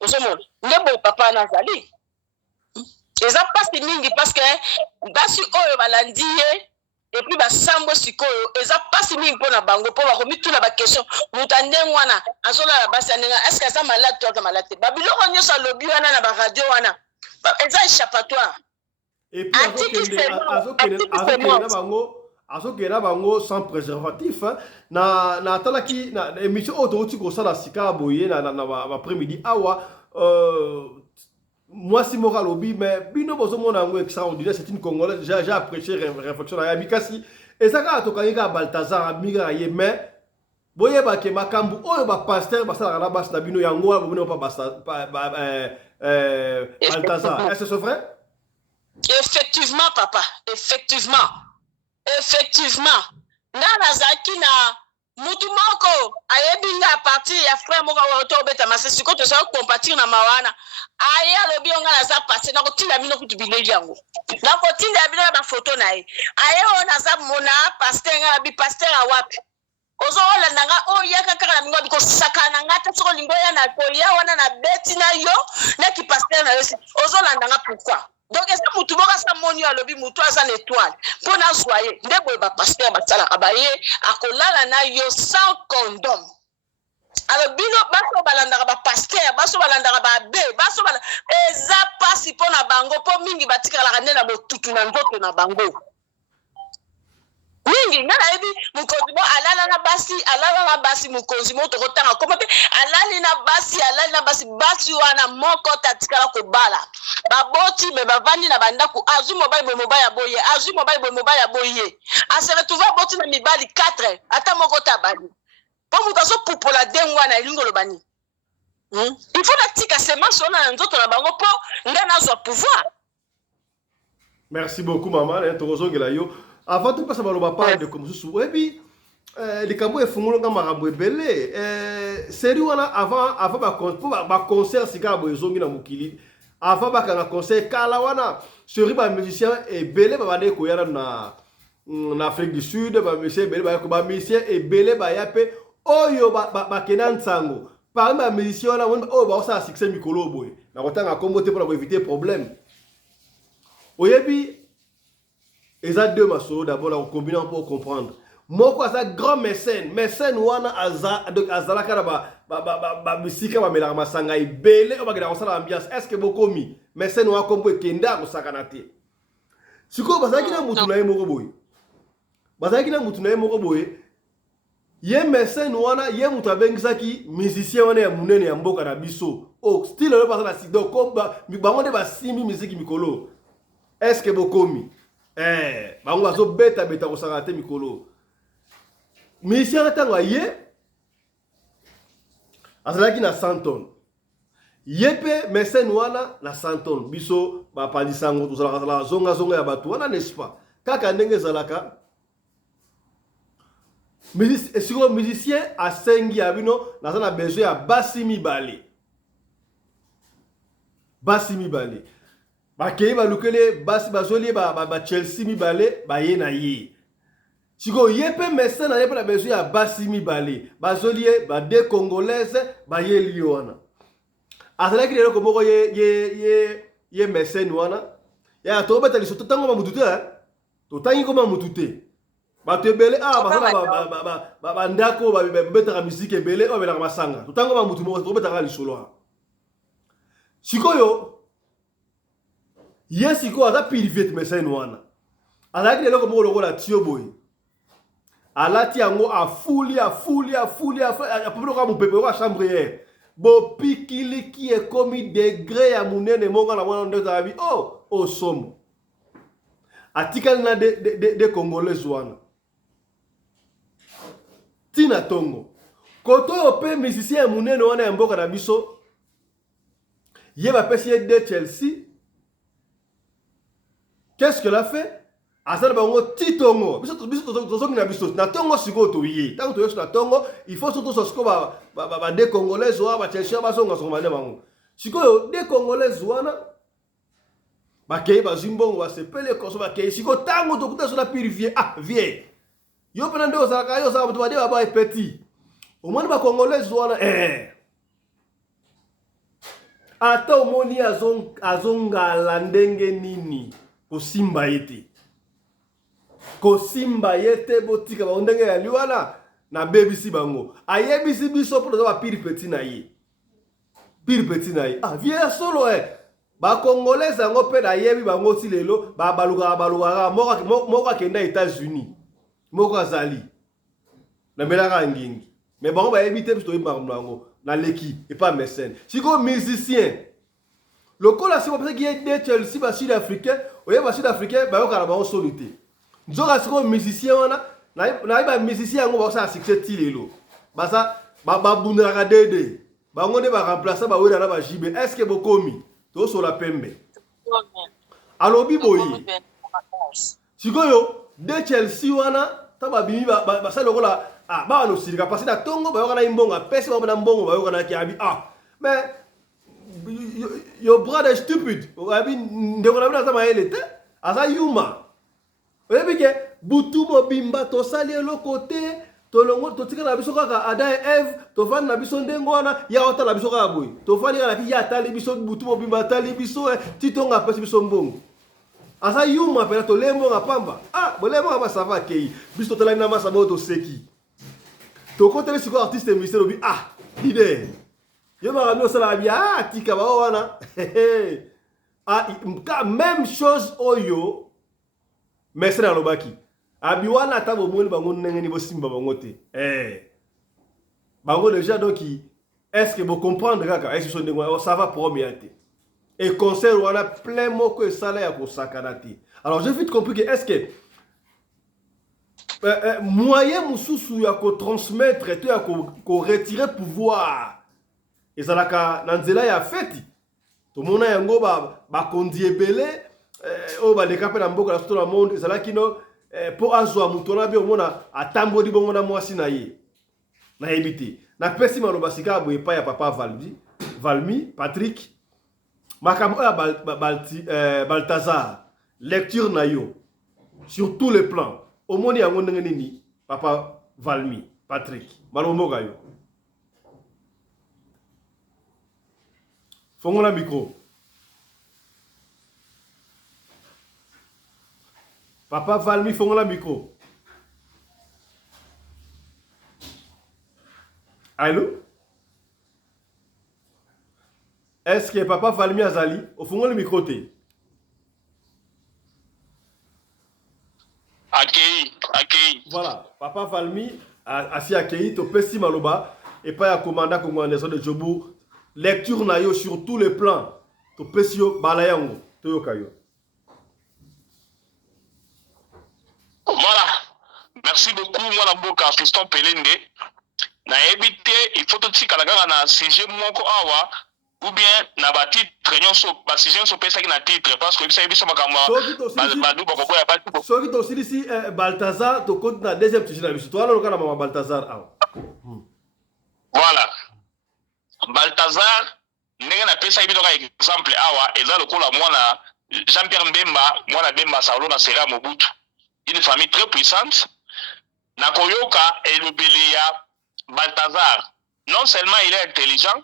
osomona ndebo papa na zali eza pasi mingi parce que basi oyo balandi ye et puis basambo sikoyo eza pasi mingi mpona bango mpo bakomituna baquestion moto andenge wana azolala basi andenga est ce que aza malade to aza malade te babiloko nyonso alobi wana na baradio wana eza échappatoire et puis azokenda bango sans préservatif na talaki na émission oyo touti kosala sika boye na après-midi awa mwasi moko alobi mais bino bozomona yango extraordinaire c'est une congolaise j'ai apprécié réflexion na yabi kasi ezaka tokangi ka Balthazar amiga ye mais boyeba ke makambu oyo ba pasteur basalaka na basi na bino yango wana bino pa Balthazar est-ce vrai? Effectivement papa, effectivement ndana zaki na mutu moko ayebinga a partir ya frère moko wa beta masesi ko to sa compatir na mawana aya lobi onga na za passer na kotinda bino kutu bileli yango na kotinda bino ba photo na ye aya ona za mona pasteur nga bi pasteur awapi ozo wala nanga o yaka kaka na mingo biko sakana ngata soko lingo ya na ko ya wana na beti na yo na ki pasteur na yo ozo landanga pourquoi. Donc, est-ce que vous pouvez faire mon à l'objet, vous avez une étoile pour nous soigner. Ne pouvez pas passer à Matsala Abaye, à Kolala na yo sans condom. Alors, bino baso balandara ba pasteur, baso balandara ba be, baso bala eza pasi pour na bango, pour mingi batika la rane na botutu na nzoto na bango. Mingi ngana ebi mukozi bo alala na basi mukozi mo to kotanga komote alali na basi basi wana moko tatikala ko bala baboti me bavandi na bandaku azu mobile ya boye a se retrouver boti na mibali 4 ata moko tabali po mutaso pupola dengwa na lingo lobani il faut la tika semence ona nzoto na bango po ngana zo pouvoir. Merci beaucoup maman tozongela yo. Avant de passer à parler de comme ça, et puis les cambos et fumons le marambo belé. C'est lui avant ma concert si cabo ils ont mis dans mukili. Avant ma concert kalawana. Ce riba musicien et belé va aller koyara na Afrique du Sud, ba musicien belé ba musicien et belé ba yape oyo ba kenan sango. Par ma musicien là on ba ça succès mikolo boy. Na kotanga kombote pour éviter problème. Oyebi ils ont deux massos d'abord là on combine pour comprendre. Moko asa grand mécène wana azala kana ba musika ba melaka masanga ibele o bagenda kosala ambiance est-ce que bokomi mécène wa kombo ekenda kosakana te. Siko bazaki na mutu na ye moko boye. Ye mécène wana ye mutu abengisaki musicien wana ya munene ya mboka na biso. Oh style le pasala sido komba bango de ba simbi musique mikolo. Est-ce que bokomi bango bazo beta kosaka te mikolo. Musicien tango ye azalaki na 100 tonnes. Yepe mécène wana na 100 tonnes. Biso ba palisango tozala zonga ya batu wana n'est-ce pas? Kaka ndenge zalaka. Musicien a sengi abino na besoin ya basi mibale. Bakei balukele basi bazoli ba Chelsea mibale ba ye na ye. Siko yepe mécène na yepe na besoin ya basi mibale. Bazoli ba de congolaise ba ye liona. Azalaki lelo komoko ye mécène wana. Ya to beta liso totango ba mutute totangi koma mutute. Ba tebele ba ndako ba beta musique ebele o bela masanga. Totango ba mutu moko to beta lisolo. Sikoyo yes, il a pilivé mais c'est noana. Alors qu'il est là comme on la tio boy. Alors tiango a fouli a peu comme on peut pas chambre. Bo pikili qui est commis degré à munene monga la wana ndo ta vie. Oh somo. Atikal na de congolais wana. Tina tongo. Koto opé musicien munene wana mboka na biso. Ye va pesi de Chelsea. Qu'est-ce qu'elle a fait? asala bango titongo biso tozokina biso na tongo sikoyo toye ntango toye so na tongo il faut surtout sikoyo de congolais oyo bachelchia basongasonga bane bango sikoyo de congolais wana bakei bazwi mbongo basepele koso bakei sikoyo ntango tokuta so na pire vie vie yo mpena nde ozalaka yo ozalaka bato bade baba epeti omoni bacongolais wana ata omoni azongala ndenge nini kosimba ye te kosimba ye te botika bango ndenge ya liwana na bebisi bango ayebisi biso mpo toza bapire peti na ye vie ya solo bacongolais yango mpe nayebi bango ti lelo balukaka moko akenda États-Unis moko azali namelaka ngingi mais bango bayebi te biso toyebaka bango na leki epa mécène sikoyo musicien lokola siko mpesaki ye de Chelsea basud-africain oye basud-africain bayoka na bango solo te nzoka sikoyo musicien wana nayebi bamusicien yango bakosala succès ti lelo basa babundelaka dede bango nde baremplaça bawela na bajibe estce bokomi tosola pembe alobi boye sikoyo de Chelsea wana ta babimi basali lokola bana osilika pasi na tongo bayoka na imbongo apesi bango na mbongo bayoka na kiabi mais your brother is stupid abi ndeko na bino aza mayele te aza yuma oyebi ke butu mobimba tosali eloko te tolongo totikala na biso kaka Adam et Eve tofandi na biso ndenge wana ya otala biso kaka boye tofandi kaka na ya atali biso butu mobimba atali biso titonga apesi biso mbongo aza yuma pena tolembonga pamba bolembonga basava akei biso totalaki na masa bao toseki tokoteli sikoyo artiste musicien obi ide yo makambi osalaka bia tika bao wana même chose oyo mesere alobaki abi wana ata bomoni bango ndenge ni bosimba bango te bango déjà donc est-ce que bocomprendre kaka esi biso ndenge wana ça va premier te et concert wana plein moko esala ya kosakana te alors j'ai vite compris que est-ce que moyen mosusu ya kotransmettre to ya koretirer pouvoir ezalaka na nzela ya feti tomona yango bakondi ebele oyo baleka mpe na mboka na soto na monde ezalaki no mpo azwa moto na bi omona atamboli bongo na mwasi na ye nayebi te napesi maloba sika boye epai ya papa Valmy Patrick makambo oyo ya Balthazar lecture na yo sur tous les plans omoni yango ndenge nini papa Valmy Patrick maloba mboka yo fongola micro papa Valmy fongola micro allô est-ce que papa Valmy azali ofongola micro te akei voilà papa Valmy asi akei topesi maloba epai ya commandant congolais de Djobu lecture na yo sur tous les plans topesi yo bala yango toyoka yo. Voilà, merci beaucoup mwana mboka Fiston Pelende na ebité il faut totika la ganga na sujet moko awa ou bien na ba titre nyonso ba sujet nyonso pesa ki na titre parce que bisa biso makamwa ba duba ko ya ba soki to silisi Balthazar to compte na deuxième sujet na biso to alors kana mama Balthazar awa voilà Balthazar ndenge na pesa biso ka exemple awa eza lokola mwana Jean-Pierre Mbemba mwana Bemba Saulo na Sera Mobutu une famille très puissante Nakoyoka et le Bélia Balthazar non seulement il est intelligent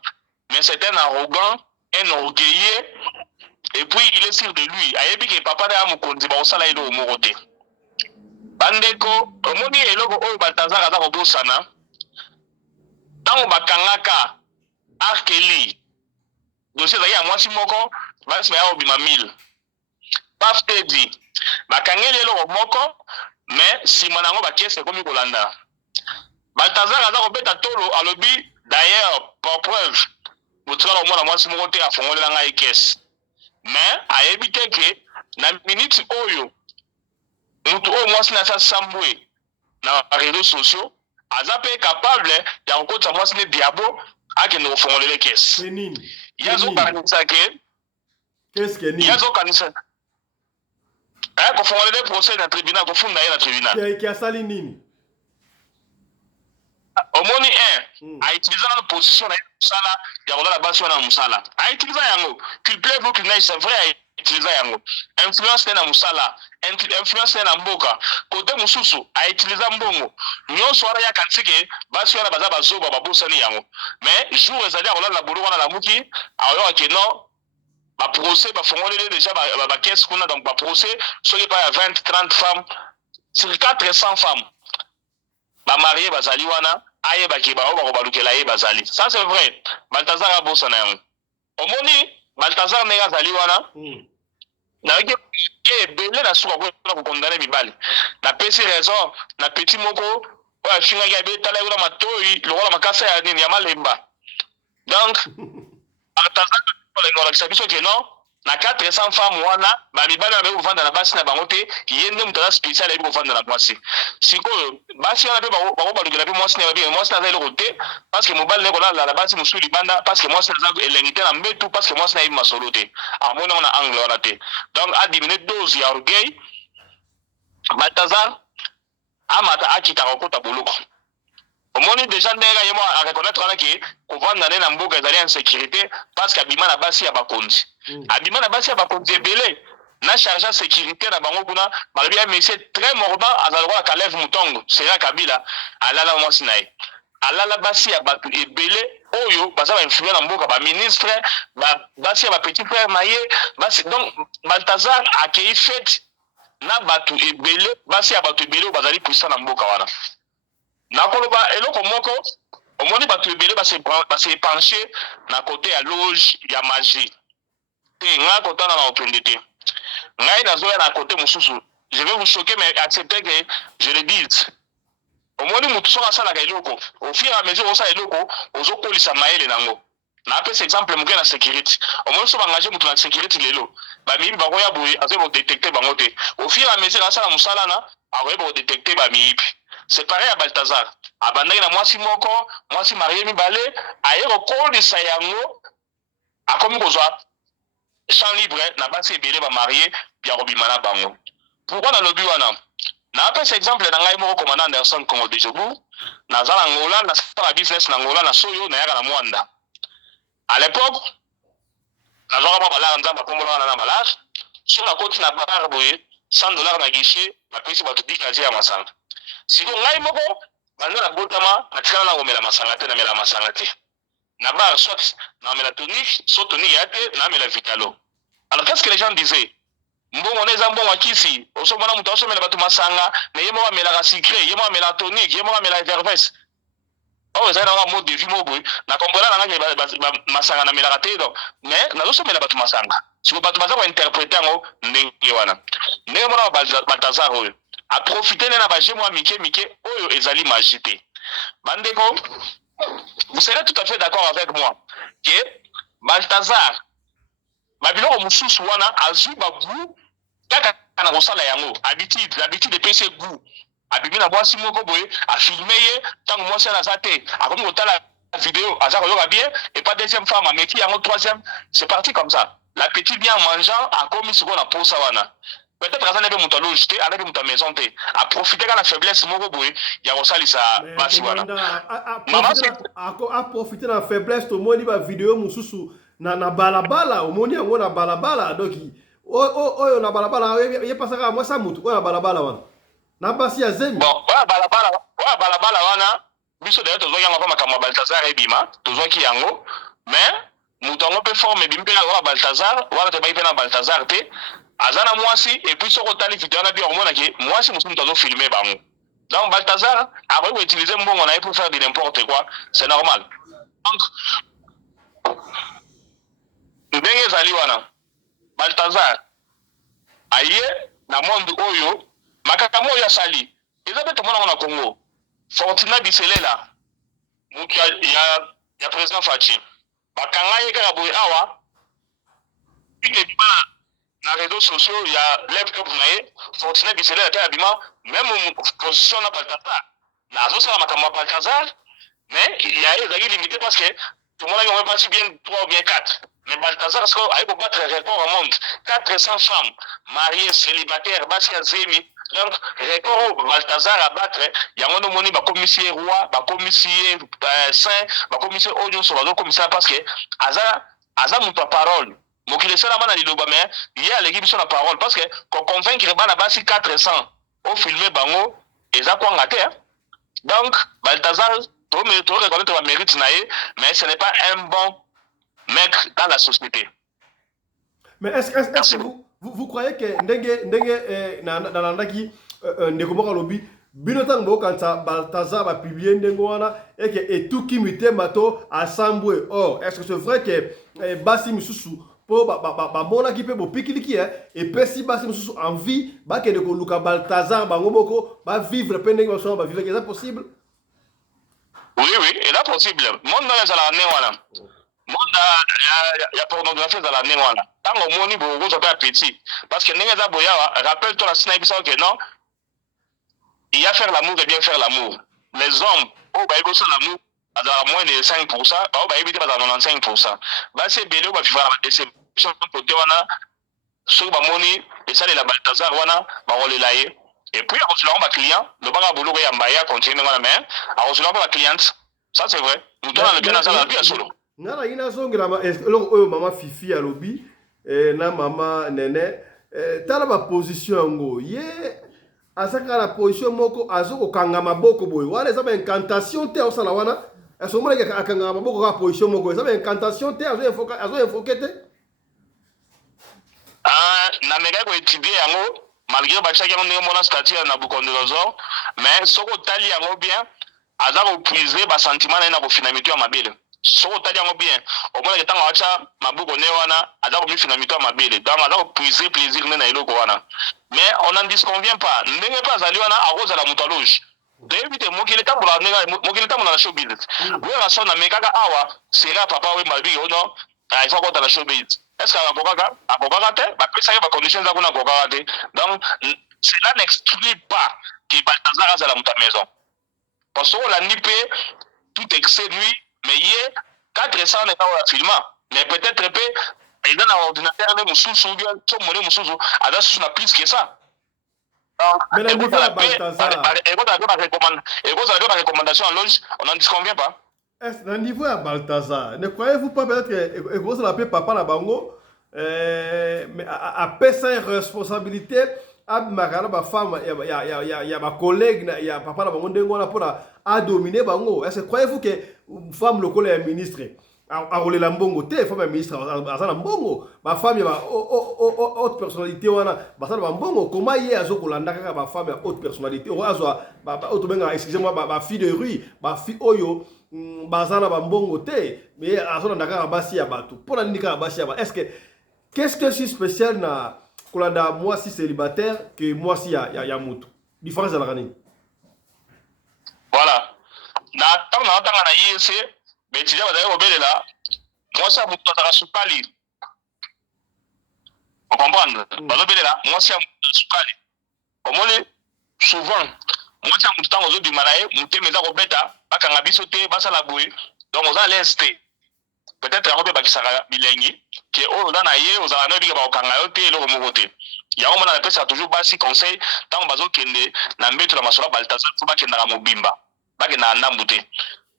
mais c'est un arrogant un orgueilleux et puis il est sûr de lui ayebi ke papa na mukonzi ba osala ile omorote bandeko omoni eloko oyo Balthazar aza kobosana tango bakangaka Arkeli dossier za ya mwasi moko basi ya obima 1000 paf tedi bakangeli eloko moko mais sima nango bakiese komi kolanda Balthazar aza kobeta tolo alobi d'ailleurs pour preuve botsala omona mwasi moko te afongolela ngai kese mais ayebi te ke na minute oyo mutu oyo mwasi na sambwe na réseaux sociaux aza pe capable ya kokota mwasi ne diabo akende kofongolela kese yazo kanisa ke qu'est-ce que ni yazo kanisa kofungolele procès na tribunal kofunda ye na tribunal qui a sali nini omoni autiliza na position na musala ya kolala basi wana na musala autiliza yango qu'il pleuve ou qu'il neige c'est vrai autiliza yango influence na musala influence na mboka kote mususu autiliza mbongo nyonso wana ya kansike basi wana baza bazoba babosani yango mais jour ezali ya kolala na bolo wana lamuki ayoka ke non ba procès ba fongolele déjà ba caisse kuna donc ba procès soki pas ya 20 30 femmes sur 400 femmes ba marié bazali wana aye bakeba o bako balukela ye bazali ça c'est vrai Balthazar abosa na yango omoni Balthazar nega zali wana na yeke ebele na suka kuna kokondane mibali na pesi raison na petit moko oyo afingaki abetala ye kuna matoi lokola makasa ya nini ya malemba donc Balthazar olakisa biso ke non na 400 femmes wana bamibali babe kovanda na basi na bango te ye nde moto aza spécial ayebi kovanda na mwasi sikoyo basi wana mpe bango balukela mpe mwasi na babi mwasi naza eloko te parce que mobali naye kolala na basi mosusu libanda parce que mwasi naza elengi te na mbetu parce que mwasi nayebi masolo te amoni yango na angle wana te donc adimine dose ya orgueil Balthazar amata akitaka kokota boloko omoni déjà ndenge ye mo a reconnaître wana ke kovanda ne na mboka ezali insécurité parce que abima na basi ya bakonzi abima na basi ya bakonzi ebele na charge ya sécurité na bango kuna balobi ya monsieur très mordant azala lokola Kalève Mutongo Sera Kabila alala mwasi na ye alala basi ya bato ebele oyo baza bainfluent na mboka baministre basi ya bapetit frère na ye basi donc Balthazar akei fete na bato ebele basi ya bato ebele oyo bazali puissant na mboka wana nakoloba eloko moko omoni bato ebele base penché na côté ya loge ya magie te ngai kotana na okende te ngai nazoya na côté mosusu je vais vous choquer mais accepter que je le dise omoni motu soki asalaka eloko au fur et à mesure osala eloko ozokolisa mayele nango napesa exemple moke na sécurité omoni so bangage motu na sécurité lelo bamiyibi bakoya boye azoyeba kodetecte bango te au fur et à mesure asala mosala na akoyeba kodetecte bamiyibi c'est pareil à Balthazar abandaki na mwasi moko mwasi marié mibale aye kokolisa yango akomi kozwa champ libre na basi ebele bamarie ya kobima na bango pourquoi nalobi wana napesa exemple na ngai moko commandant Anderson Congo de Jobu naza na Angola nasala business na Angola na soyo nayaka na Mwanda à l'époque nazwaka mwa balare nzambe akombola wana na balare so nakoti na bar boye $100 na guichet bapesi bato 10 kazier ya masanga siko ngai moko banda na botama natikala na komela masanga te namela masanga te na bar soit namela tonique soit tonique ya te namela vitalo alors qu'est-ce que les gens disaient mbongo neza mbongo akisi osomona mutu osomela bato masanga mais ye moko amelaka sucré ye moko amela tonique ye moko amela Evervest oh ezali nanga mode de vie mo boye nakombola nanga masanga namelaka te donc mais nazosomela bato masanga siko bato baza kointerprete yango ndenge wana ndenge mona Balthazar oyo aprofite na baje mwa mike oyo ezali magie te bandeko vous serez tout à fait d'accord avec moi que Balthazar babiloko mosusu wana azwi bagu kaka na kosala yango habitude epesi gu abimi na mwasi moko boye afilme ye ntango mwasi wana aza te akomi kotala video aza koyoka bien et pas deuxième femme ameki yango troisième c'est parti comme ça la petite bien mangeant akomi sikoyo na posa wana peut-être aza nebe moto aloge te anabe moto maison te aprofite ka na faiblesse moko boye ya kosalisa basi wana aprofite na faiblesse tomoni bavideo mosusu na balabala omoni yango na balabala donc oyo na balabala ye pasaka mwasa mutu oyo na balabala wana na basi ya zemi bon oyo balabala wana biso d'ailleurs tozwaki yango mpa makambo ya Balthazar ebima tozwaki yango mais moto yango mpe forme ebimi mpe yango na Balthazar wana tebaki mpe na Balthazar te aza na mwasi et puis soko otali video wana bi omonaki mwasi mosusu moto azofilme bango donc Balthazar akoki koutilize mbongo na ye pour faire de n'importe quoi c'est normal donc ndenge ezali wana Balthazar aye na monde oyo makambo oyo asali eza mpe tomonango na Congo Fortuna Biselela moto ya président Faci bakanga ye kaka boye awa ebima na réseaux sociaux ya laptop na ye Fortuna Biselela te abima même position na Balthazar na azosala makambo ya Balthazar mais ya ye ezalaki limité parce que tomonaki yango epasi bien 3 ou bien 4 Mais Balthazar, parce qu'il faut battre record au monde. 400 femmes mariées, célibataires, basque zemi. Donc, record Balthazar à battre, il y a un moment où commissaire roi, commissaire saint, commissaire audio sur le commissaire parce que Aza montre parole. Donc, il est seulement dans l'île mais il y a l'équipe sur la parole parce que pour convaincre la base 400 au filmer bango, et ça quoi gâté. Donc, Balthazar, tu reconnaître la mérite, mais ce n'est pas un bon mec dans la société. Mais est-ce que vous croyez que Ndenge Nalandaki Ndeko Lobby, Binotan Bokanta, Balthazar va publier Ndengoana et que tout qui muté mato à Samboué. Or, est-ce que c'est vrai que Bassi Moussou, pour Mona qui peut pikiliki et Pessi Bassi Moussou en vie, que Ndeko Luka Balthazar, Bangomoko, va vivre pendant que va vivre, est-ce possible? Oui, et là possible. Mon nom est à la Néwana. Il y a pornographie dans la néwana. Tant que mon niveau vous avez appétit. Parce que Nengaza Boya, rappelle-toi la sniper que non, il y a faire l'amour et bien faire l'amour. Les hommes, au Baïgo sur l'amour, à moins de 5%, au Baïgo à 95%. Bah, c'est bien, on va faire la déception côté wana, sur Bamoni, et ça, la Balthazar wana, bah, on les laïe. Et puis, on se l'a client, le baga boulot et Ambaya continue dans la main, on se l'a la cliente. Ça, c'est vrai. Nous donnons le bien dans la vie à solo. Nana ina zongira mama Fifi à lobby na mama Nene tala ba position ngo ye asaka la position moko azoko kanga maboko boy wala za ba incantation te osala wana asomala ke akanga maboko ka position moko za ba incantation te azo infoquer te na mega ko étudier yango malgré ba chaki yango mona statut na Bukondelozor mais soko tali yango bien azako puiser ba sentiment na ko finamito ya mabele. Soko tali yango bien au moins que tant acha mabuko ne wana azako mi finamito ya mabele donc azako puiser plaisir na eloko wana mais on n'en disconvient pas ndenge pas ali wana aroza la mutaloge David mokile tambola na show business we la sona mekaka awa sera papa we mabi ono il faut qu'on dans la show business est-ce que akokaka te ba pesa ba conditions za kuna kokaka te donc cela n'exclut pas que Balthazar a la muta maison parce que la nipe tout excès nuit mais hier 400 n'est pas au film mais peut-être il dans l'ordinateur les mususu bien tout mon mususu ada sous plus que ça mais la niveau à Balthazar et quand on a recommandation en loge on n'en disconvient pas. Est-ce le niveau à Balthazar ne croyez-vous pas peut-être que vous l'appelez papa la bango mais à pesa responsabilité à magara ba femme il y a ma collègue il y a papa la bango ndengo na pour à dominer bango est-ce que croyez-vous que femme locale est ministre a roulé la mbongo te femme ministre a ça la mbongo ma femme il y a haute personnalité wana ba ça la mbongo comment hier azo kolanda kaka ba femme haute personnalité o azo ba auto benga excusez-moi ba fille de rue ba fille oyo bazana ba mbongo te mais azo landa kaka basi ya bato pour la ndika basi ya ba est-ce que qu'est-ce que c'est spécial na kolanda moi si célibataire que moi si ya mutu différence la gani voilà na tanga na yese mais tu vas d'ailleurs obéir là moi ça mutu ta sukali on comprendre obéir là moi ça sukali au moins souvent moi ça mutu tango zo du malaye mutu meza ko beta bakanga biso te basala boye donc on a l'est peut-être on peut bakisaka bilengi que on dans na ye on a nobi ba okanga yo te lo mo te ya on na pesa toujours basi conseil tant bazo kende na mbeto la masola Balthazar ko bakenda na mobimba bakenda na ndambu te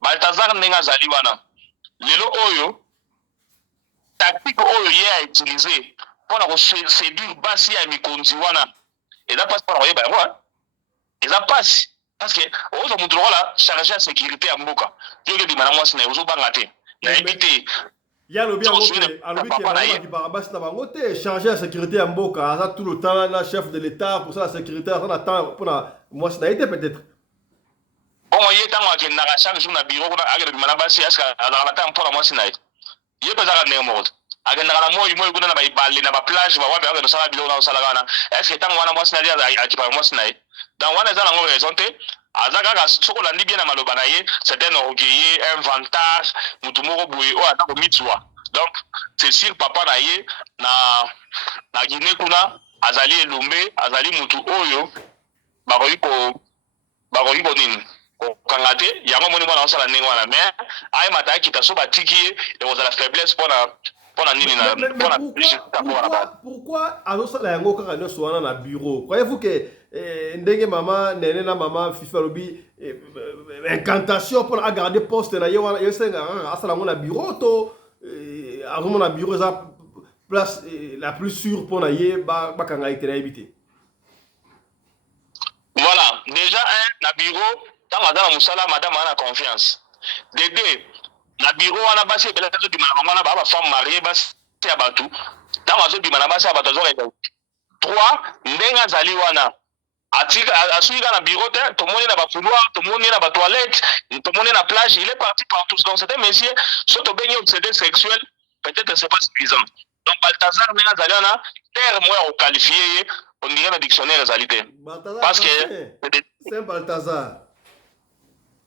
Balthazar ndenga zali wana lelo oyo tactique oyo ye a utilisé pour na séduire basi ya mikonzi wana et là passe par yeba moi et ça passe parce que ozo mutu wala chargé à sécurité ya mboka yo ke di mana mwasi na ozo banga te na éviter ya lobi qui barabas na bango te chargé à sécurité ya mboka ça tout le temps là chef de l'état pour ça la sécurité ça attend pour la mwasi na été peut-être bon yé tango akendaka chaque jour na bureau kuna akende mana basi aska azala temps pour la mwasi na ye peza ka ndenge moko akendaka na moyi kuna na baibale na ba plage ba wabe akende sala bilo na sala kana est-ce que tango wana mwasi na dia akipa mwasi na dans wana za nango raison te azaka ka soko landi bien na maloba na ye c'est un orgueil un vantage mutu moko boye o atako mitwa donc c'est sûr papa na ye na Guinée kuna azali elombe azali mutu oyo bakoyi ko nini kanga te yango moni mwana osala ndenge wana mais aye mata kita so batiki ye ekozala faiblesse mpona Pona nini na pona pourquoi azosala yango kaka nyonso wana na bureau? Croyez-vous que ndenge mama nene na mama fifi alobi incantation mpona agarde poste na ye wana yesenga kaka asala yango na bureau to azomona bureau eza place la plus sûre mpona ye bakanga ye te nayebi te? Voilà, déjà na bureau ntango aza na mosala madame ana confiance. De deux, na bureau wana basi ebele azobima na bango wana baa bafemme marie basi ya bato ntango azobima na basi ya bato azokenda. Trois, ndenge azali wana asuki kaka na bureau te, tomoni na bacouloir, tomoni na batoilette, tomoni na plage, il est parti partout. Donc c'était monsieur, so tobengi obsédé sexuel, peut-être c'est pas suffisant. Donc Balthazar ndenge azali wana terme oyo akoqualifie ye on dirait na dictionnaire ezali te parce que c'est Balthazar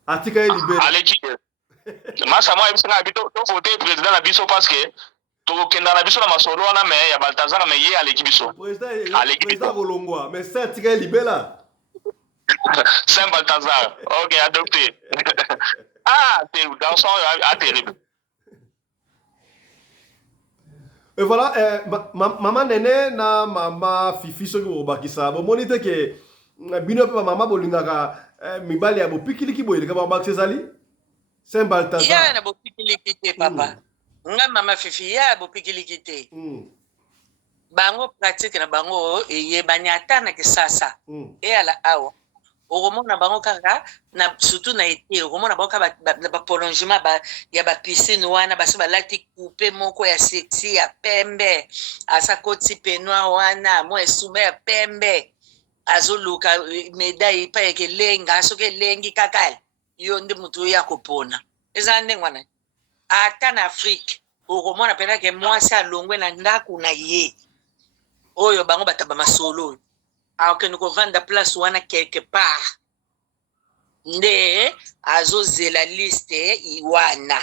atika ye libere aleki masa mwa ebisanga bito to voter président na biso parce que tokokenda na biso na masolo wana mais ya Balthazar mais ye aleki biso président kolongwa mais c'est atika ye libela Saint Balthazar ok adopté ah t'es garçon terrible. Et voilà, maman nene na mama fifi soki bobakisa bomoni te ke bino pe mama bolingaka mibali ya bopikiliki boyeleka babakisa ezali Saint Balthazar ya na bopikiliki te papa nga mama fifi ya bopikiliki te bango pratique na bango eyebani ata na kisasa eyala awa okomona bango kaka na surtout na été okomona bango kaka ba prolongement ya ba piscine wana basi balati coupe moko ya sexy ya pembe asa koti penwa wana mo esume ya pembe azoluka médaille pa yeke lenga soke lengi kaka yo nde mutu ya kopona eza nde ngwana ata na Afrique okomona pena ke mwasi alongwe na ndaku na ye oyo bango bataba masolo akende kovanda place wana quelque part nde azozela liste iwana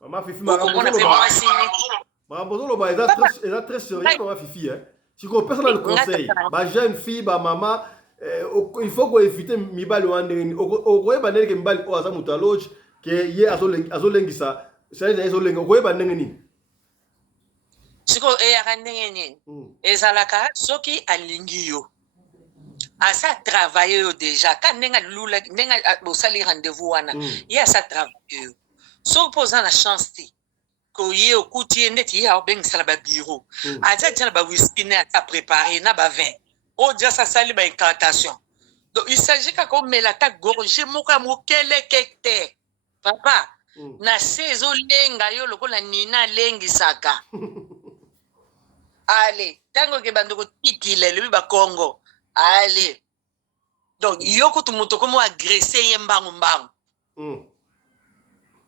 mama fifi makambo eza très sérieux mama fifi siko opesana le conseil ba jeune fille ba mama il faut koevite mibali wana ndenge nini okoyeba ndenge mibali oyo aza moto aloge ke ye azolengisa saina ezolenga okoyeba ndenge nini siko eyaka ndenge nini ezalaka soki alingi yo asa travaille yo déjà ka ndenge lula ndenge bosali rendez-vous wana ye asa travaille yo so posa na chance te ko ye okuti ye ndeti ye aobengisala ba bureau aza tia na ba whisky ne ata préparé na ba vin o dia sa sali ba incantation donc il s'agit kaka omela ta gorge moko ya mokeleke te papa na se ezolenga yo lokola nina alengisaka ale ntango ke bandeko titila elobi bakongo ale donc yo kutu moto komo agressé ye mbangu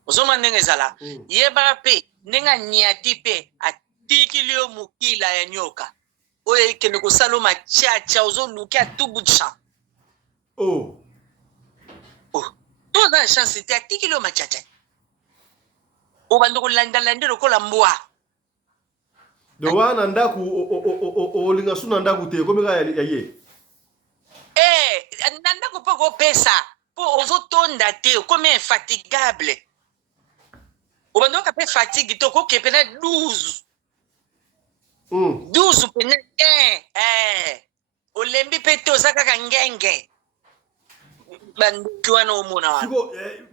ozoma ndenge ezala yebaka mpe ndenge aniati mpe atikili yo mokila ya nyoka oyo ekende kosala o machacha ozoluki atubu champ to oza na chance te atikili yo machacha obanda kolandalande lokola mbwa do wana ndaku olinga su na ndaku te komika ya ye na ndako mpo kopesa mpo ozotonda te okomi infatigable obandoka mpe fatigue te okoke pena 12 pena 1 olembi mpe te oza kaka ngenge banduki wana omona wana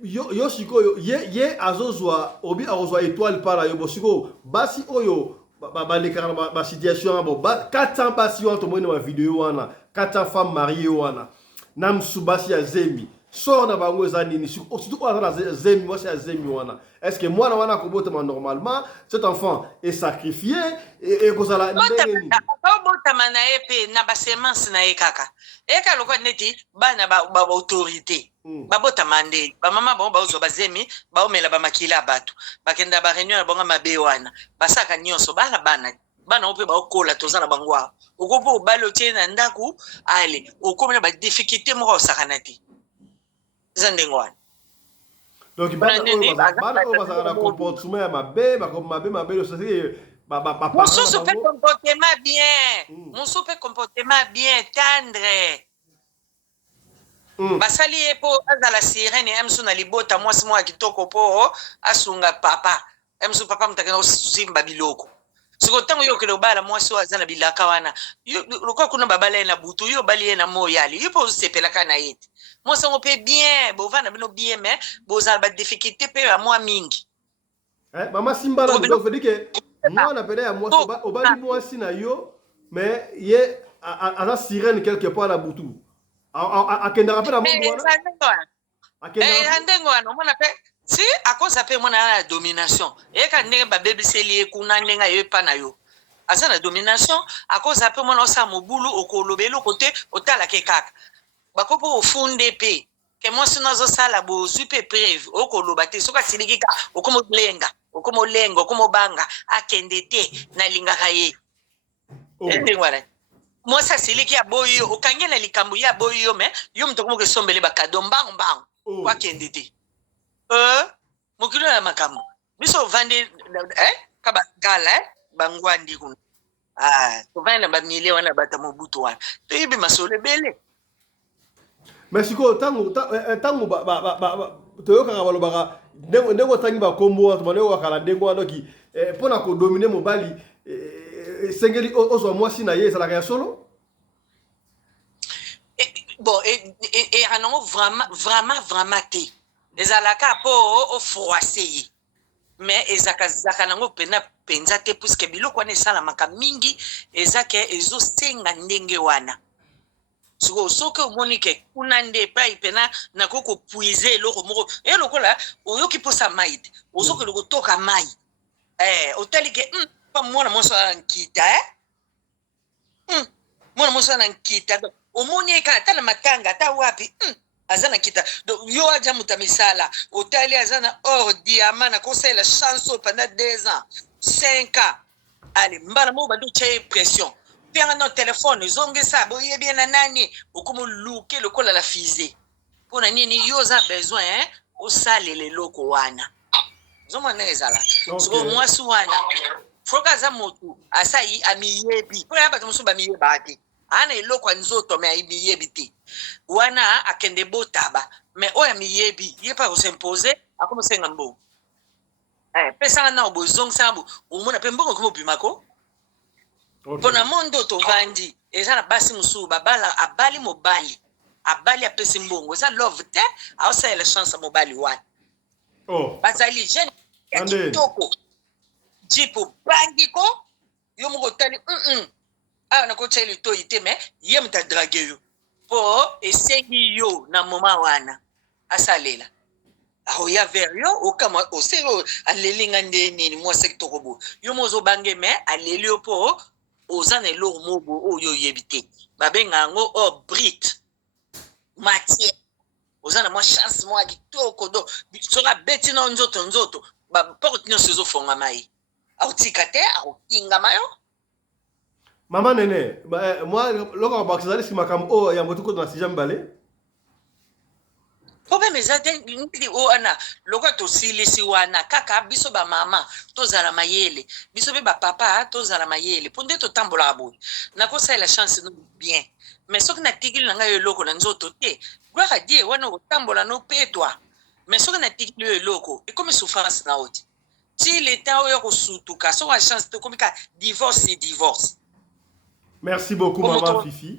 yo sikoyo ye azozwa obi akozwa étoile para yo bo sikoyo basi oyo balekaka na basituation wana bo 400 basi wana tomoni na bavideo wana 400 femme mariée wana na mosusu basi ya zemi sort na bango eza nini surtout oyo aza na zemi mwasi ya zemi wana est ce que mwana wana akobotama normalement cet enfant est sacrifié ekozala ndenge nini obotama na ye mpe na basemence na ye kaka eka lokola neti bana baautorité babotama nde bamama bango baozwa bazemi baomela bamakili ya bato bakenda bareunion na bango mabe wana basaka nyonso bana mpe baokola toza na bango awa okopo obali otie na ndaku ale okomi na badifficulté moko osakana te eza ndenge wana donc bana oyo bazalaka na comportement ya mabe mabe mosusu mpe comportement bien mosusu mpe comportement bien tendre basali ye mpo azala sirene ye mosusu na libota mwasi moko ya kitoko mpo asunga papa ye mosusu papa motakena kosimba biloko siko tango yo kele obala mwasi oyo aza na bilaka wana lokola kuna babala ye na butu yo obali ye na moyali yo mpe ozosepelaka na ye te mwasi yango mpe bien bovanda bino bien me bozala badifficulté mpe ya mwa mingi mama simbala donc veut dire que mwana pele ya mwasi obali mwasi na yo mais ye aza sirène quelque part na butu akendaka mpe na mundu wana ndenge wana omona mpe si akoza mpe mwana ya na domination eyeka ndenge babebiseli ye kuna ndenge ayo epa na yo aza na domination akoza mpe mwana osala mobulu okoloba eloko te otalake kaka bako mpo ofunde mpe ke mwasi no azosala bozwi mpe preve okoloba te soki asiliki ka okomolenga okomobanga akende te nalingaka ye ndenge wana mwasi asiliki aboyi yo okangi na likambo ye aboyi yo me yo moto okomoko esombele bakado mbango wakende te mokili ya makambo biso ovandi ka bagala bangwandi kuna tovandi na bamilie wana bata mobutu wana toyebi masolo ebele mais sikoyo ntango toyokaka balobaka ndenge otangi bakombo wana toma ndenge okaka na ndenge wana doki mpona kodomine mobali esengeli ozwa mwasi na ye ezalaka ya solo bon eyaka nango vraiment te ezalaka mpo ofroise ye mais ezaka nango mpenza te puiske biloko wana esalamaka mingi eza ke ezosenga ndenge wana siko soki omoni ke kuna nde epai mpena nakoki kopuize eloko moko lokola oyoki mposa mai te ozokeli kotoka mai otali ke pa mwana mwasi aza na nkita mwana mwasi aza na nkita omoni eka ata na matanga ata wapi aza na nkita donc yo aja moto ya misala otali aza na or diamant nakosalela chance pendant 2 ans 5 ans ale mbala moko bandi otya ye pression mpianga na telefone ezongesa boyebi na nani okomoluke lokola la fise mpona nini yo oza besoin osalela eloko wana ozomona ndenge ezala soko mwasi wana foka aza motu asai amiyebi mpo ya bato mosusu bamiyebaka te ana eloko ya nzoto me amiyebi te wana akende botaba me oyo amiyebi ye mpa kosimpose akomosenga mbongo pesanga na obozongisanga bo omona mpe mbongo komobimako mpona mondo tovandi eza na basi mosusu abali mobali abali apesi mbongo eza love te aosalela chance ya mobali wana bazali jeune ya kitoko jipo bangiko yo moko otali awa nakotya litoyi te me ye moto adrage yo mpo esengi yo na moma wana asalela aoya vers yo okama oselo alelinga nde nini mwasi kitoko bo yo mo ozobange me aleli yo mpo oza na eloko mobo oyo oyebi te babenga yango brite matière oza na mwa chance mwa kitoko do soki abeti na nzoto bapokoti nyonso ezofongama ye akotika te akokingama yo mama nene mwa lokola bakisa ezali makambo oyo yango tokota na sija mibale problème eza te ndili wana lokola tosilisi wana kaka biso bamama tozala mayele biso mpe bapapa tozala mayele mpo nde totambolaka boye nakosalela chance no bien mais soki natikili na ngai yo eloko na nzoto te gloire à dieu wana okotambola nopetwa mais soki natikili yo eloko ekomi souffrance na yo te ti leta oyo kosutuka soki a chance te okomi ka divorce merci beaucoup mama Fifi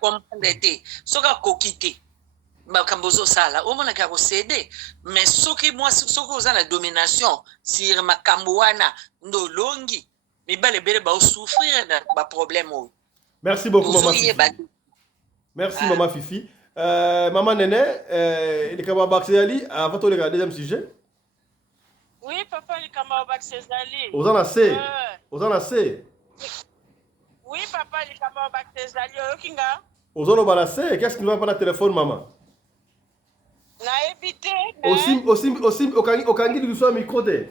comprendre te soki akoki te makambo ozosala omonaka ya kosede mais soki oza na domination sur makambo wana nde olongi mibale ebele baosouffrir na baproblème oyo merci beaucoup mama Fifi merci mama Fifi mama nene likambo ya bakse ezali avant toleka na deuxième sujet oui papa likambo ya bakse ezali oza na se oui papa likambo ya bakse ezali oyoki nga ozoloba na se qu'est-ce qui ne va pas na téléphone mama nayebi te okangi libiso ya micro te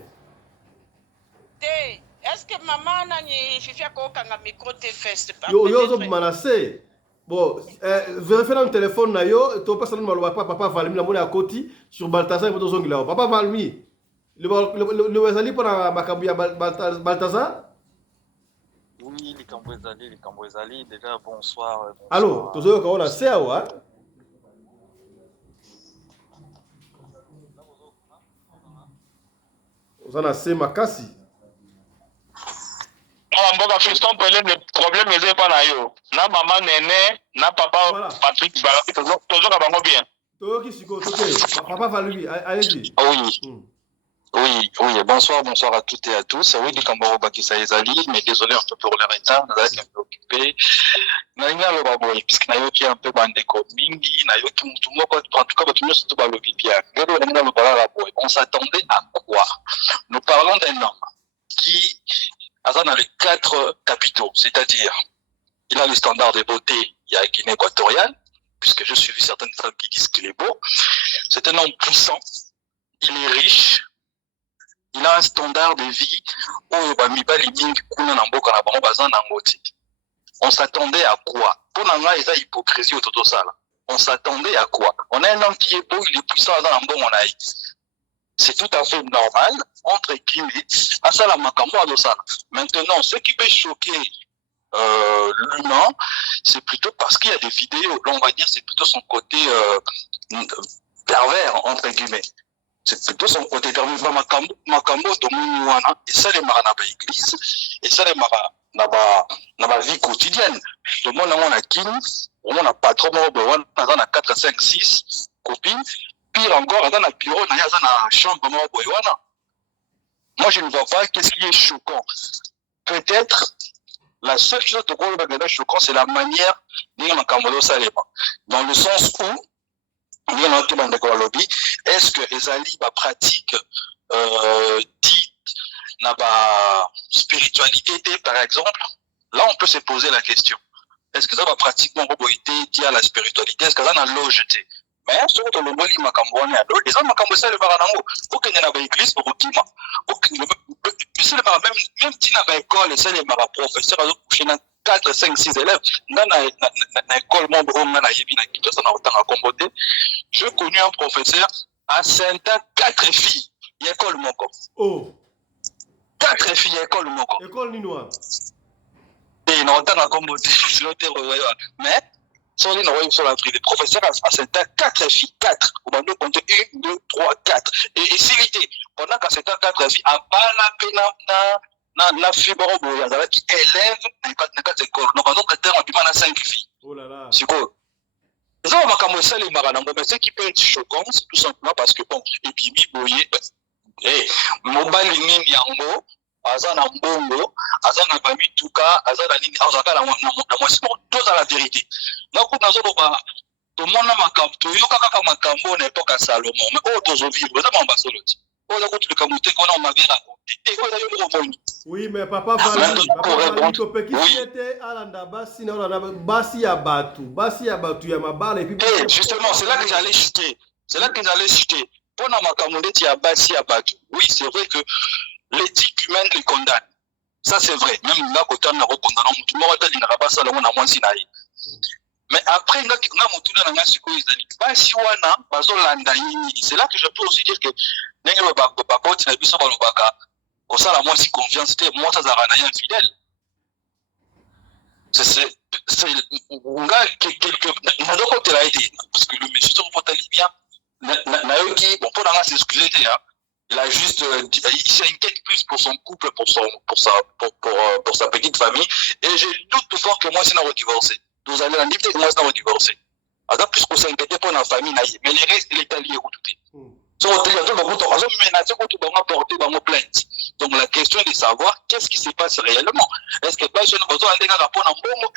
est-ce que mama nani Fifi akokanga micro te first yo ozobima na se bon vérifie na telefone na yo topesa nani maloba pa papa Valmi namoni akoti sur Balthazar po tozongila yo papa Valmi le ezali mpona makambo ya Balthazar oui likambo ezali déjà bonsoir allo tozoyoka ona se awa oza na se makasi le problème est pas là yo. Na maman Néné, na papa Voilà. Patrick toujours bango bien. Toki Siko, papa Valumi, allez-y. Oui. Oui, bonsoir à toutes et à tous. Oui, du Camboro Bakisa Ezali, mais désolé un peu pour le retard, nous avons un peu occupé. Naïna le baboy, puisque Nayoki un peu bandeko mingi, Nayoki Moutoumoko, en tout cas, tu me surtout pas le bipia. On s'attendait à quoi? Nous parlons d'un homme qui a dans les 4 capitaux, c'est-à-dire, il a le standard de beauté, il y a Guinée équatoriale, puisque j'ai suivi certaines femmes qui disent qu'il est beau. C'est un homme puissant, il est riche, il a un standard de vie on s'attendait à quoi? Pour n'anga eza hypocrisie autour de ça. On s'attendait à quoi? On a un homme qui est beau, il est puissant dans un bon on a. C'est tout à fait normal, entre guillemets, à ça la makambo à ça. Maintenant, ce qui peut choquer l'humain, c'est plutôt parce qu'il y a des vidéos. Là, on va dire c'est plutôt son côté pervers, entre guillemets. C'est plutôt son côté pervers. Makambo Dominiwana, et ça les mara na ba église, et ça les mara na ba vie quotidienne. Le monde on a kin, on a pas trop on a 4, 5, 6 copines. Pire encore, dans la bureau, on a une chambre. Moi, je ne vois pas qu'est-ce qui est choquant. Peut-être, la seule chose qui est choquant, c'est la manière dont on a dans le sens où, est-ce que Ezali pratique dit la spiritualité, par exemple? Là, on peut se poser la question. Est-ce que ça va pratiquement dit à la spiritualité? Est-ce que ça a logeté? Mais surtout le moli makambo on est les hommes makambo ça le baranango aucun n'a pas église pour outima aucun c'est le même tina ba école ça les mara professeur à coucher dans 4 5 6 élèves na école monde on na yebi na kito ça na otanga kombote je connais un professeur à Saint-A 4 filles école moko 4 filles école moko école ninoa et na otanga kombote mais sur la privée, professeur à Saint-A, 4 filles, 4. On va nous compter 1, 2, 3, 4. Et s'il était, pendant qu'à Saint-A, 4 filles, à pas la peine, la fibre, qui élève, dans 4 écoles. Donc, on a 5 filles. Oh là là. C'est quoi? Ça, on va commencer les maranango, mais ce qui peut être choquant, c'est tout simplement parce que, bon, et puis, boye, mobile nini yango, azana mbongo, azana bami tuka, azana nini, azaka la moitié, tous à la vérité. Donc, nous avons tout le monde a makambo, tout le monde a makambo n'importe à Salomon, mais autres ont vivre, ça m'a basé l'autre. On a contre le camoté qu'on a m'avait raconté. Oui, mais papa Valumi, tu peux qui était à l'andabasi, basi abatu, ya mabala et puis. Justement, c'est là que j'allais citer. Pour na makambo n'eti ya basi abatu. Oui, c'est vrai que l'éthique humaine les condamne. Ça c'est vrai. Même là, quand on a recondamné, tout le monde a dit n'a pas ça, on a moins sinaï. Mais après, c'est là que je peux aussi dire que ça la moi si confiance, c'était moi ça a infidèle. C'est quelque parce que le monsieur se bien. Bon, pour s'excuser, il a juste il s'inquiète plus pour son couple, pour sa petite famille, et je doute fort que moi c'est un divorcé. Vous allez en dire que moi c'est un divorcé. Alors plus qu'on s'inquiète pour la famille, mais les restes il est allié ou tout. Donc la question est de savoir qu'est-ce qui se passe réellement. Est-ce que personne n'a besoin de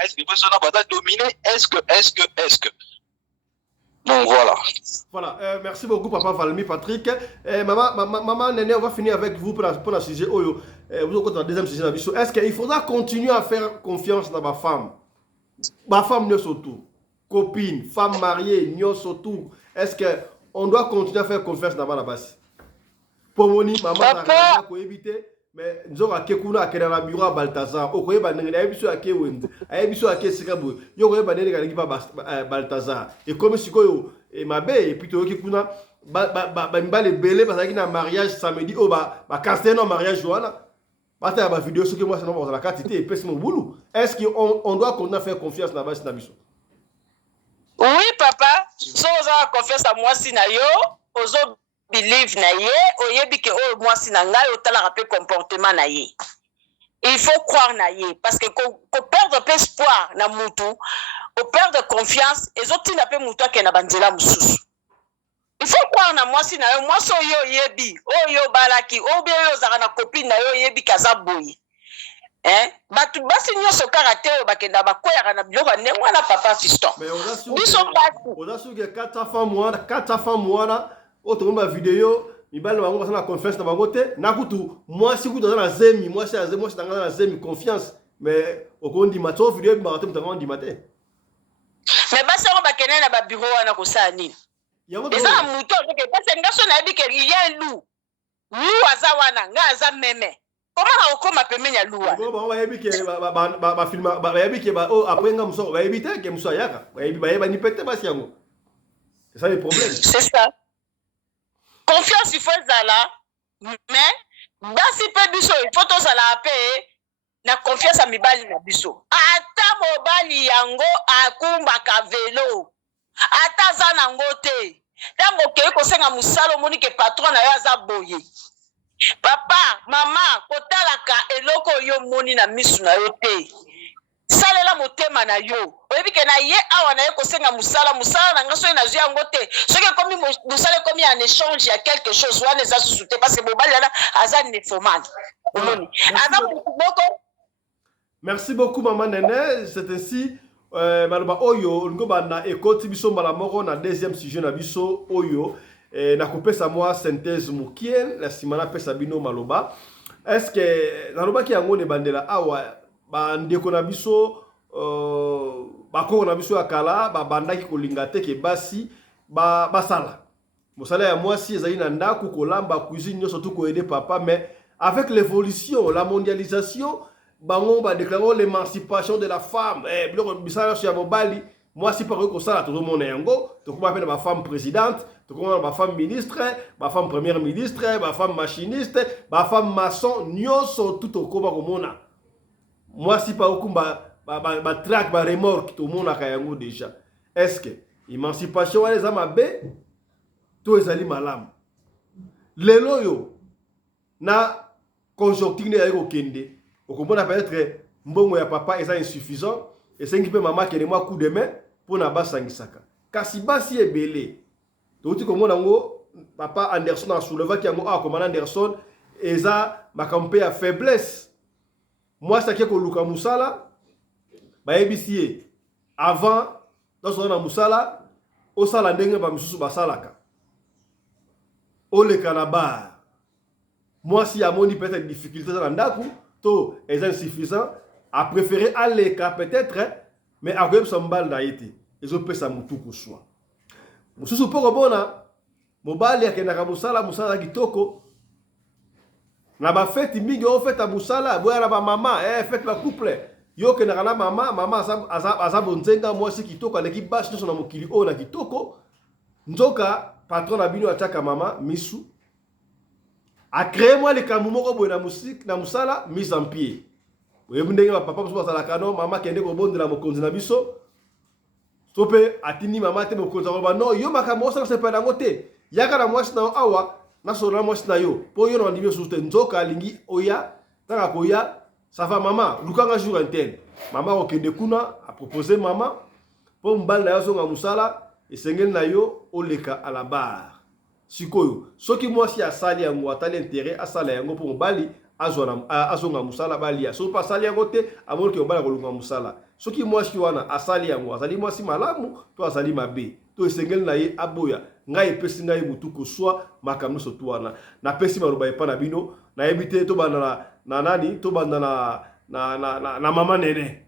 est-ce que personne n'a besoin de dominer? Est-ce que donc voilà. Voilà, merci beaucoup papa Valumi Patrick. Maman Néné, on va finir avec vous pour la sujet. Vous êtes dans la deuxième sujet. Est-ce qu'il faudra continuer à faire confiance dans ma femme? Ma femme ne surtout. Copine, femme mariée, n'y surtout. Est-ce qu'on doit continuer à faire confiance dans la base? Pour mon maman, ça a éviter. Mais nous avons Kekuna à la bureau à Balthazar. Au Koye Banane, a ébisu à Kewend, a ébisu à Kesikabu, Yokoye Banane à Balthazar. Et comme si Koyo et ma belle, et puis Kekuna, les belés parce qu'il y a un mariage samedi, oh, casser un mariage, Joana. Bata ya vidéo ce que moi c'est non la quantité et pèse mon boulot. Est-ce qu'on doit continuer à faire confiance dans base Nabiso? Oui papa, so za confiance à moi si na yo, ozo believe na ye, oyebi ke o moi si na ngai otala rappeler comportement na ye. il faut croire na ye parce que ko perdre espoir na mutu ko perdre confiance ezoti na pe mutu akena banzela mususu. Il faut croire na mwasi na yo, mwasi oyo yebi, oyo balaki, oyo ozaka na copine na yo yebi kaza boye. Batu basi nyonso karate oyo bakenda bakoyaka na biloko ndenge wana papa fiston. Mais on a su que 4 femmes mwana otomba vidéo mibali bango basana confiance na bango te na kutu mwasi kutu na zemi mwasi na zemi confiance mais okondi mato vidéo bi marato mutanga ndi mate. Mais basi on bakenda na ba bureau wana ko sa nini? Eza muto ke pese ngaso na yebi ke ye lu aza wana nga aza meme comment okoma pemenya luwa ba yebi ke ba filma ba yebi ke ba après nga muso ba yebi te ke muso yaka ba yebi ba ni pete basi yango. C'est ça le problème. C'est ça. Confiance il faut zala mais basi pe biso il faut to zala pe na confiance a mibali na biso ata mobali yango akumba ka velo ata za nango te tango ke ko senga musalo moni ke patron na yo aza boye papa mama kotalaka eloko yo moni na misu na yo te salela motema na yo oyebi ke na ye awa na ye ko senga musala na ngaso na zwi yango te soki komi musala komi en échange ya quelque chose wana eza susu te parce que mobali yana aza nefomane omoni aza boko. Merci beaucoup maman Nene, c'est ainsi maloba oyo ngo bana ekoti biso mbala moko na deuxième sujet na biso oyo na kopesa moi synthèse mukiel la simana pesa bino maloba. Est-ce que naloba ki yango ne bandela awa bandeko na biso bakoko na biso ya kala babandaki kolinga te ke basi basala mosala ya mwasi ezali na ndako kolamba cuisine nyonso tu ko aider papa, mais avec l'évolution la mondialisation bango ba déclarer l'émancipation de la femme biloko bisala sur mobali mwasi pa ko sala tout le monde yango to ko ba ba femme présidente to ko ba femme ministre ba femme première ministre ba femme machiniste ba femme maçon nyonso tout ko ba ko mona mwasi pa ko ba track ba remorque tout mona ka yango déjà. Est-ce que émancipation wale za mabe to ezali malamu lelo yo na conjoncture ya ko kende okomona peut-être mbongo ya papa eza insuffisant et sengi pe mama kene mwa coup de main pour na basangisaka kasi basi ebele to uti komona ngo papa Anderson a soulevé ki ngo komanda Anderson eza makampe ya faiblesse moi ça ki ko luka musala ba ebisi avant dans na musala o sala ndenge ba misusu basalaka o le kanaba moi si a moni peut-être difficulté dans ndaku to est insuffisant a préféré aller ka peut-être mais a quand même mbal na été ils ont pesa mutuku swa mususu poko bona mobali akenda musala kitoko na ba fête mingi o fête musala boya na ba mama fête ba couple yo ke na mama asa bonzenga mwasi kitoko aleki bashi so na mokili o na kitoko nzoka patron na bino ataka mama misu a créé moi les kamumoko boye na musique na musala mise en pied oyebi ndenge ba papa so basala kano mama kende ko bondela mokonzi na biso tope atini mama te mokonzi ko ba no yo makambo so se pa na ngote yaka na mwasi na awa na so na mwasi na yo po yo na ndimi so te nzoka lingi oya tanga koya ça va maman lukanga jour intel mama ko kende kuna a proposer mama po mbal na yo so nga musala esengeli na yo oleka à la barre sikoyo soki mwasi asali yango atali intérêt asala yango pour mobali azonga musala balia so pa asali yango te amoni ke mobali kolunga musala soki mwasi wana asali yango azali mwasi malamu to azali mabe to esengeli na ye aboya ngai epesi ngai mutu koswa makambo so to wana na pesi maloba epa na bino na yebite to banda na nani to banda na mama Nene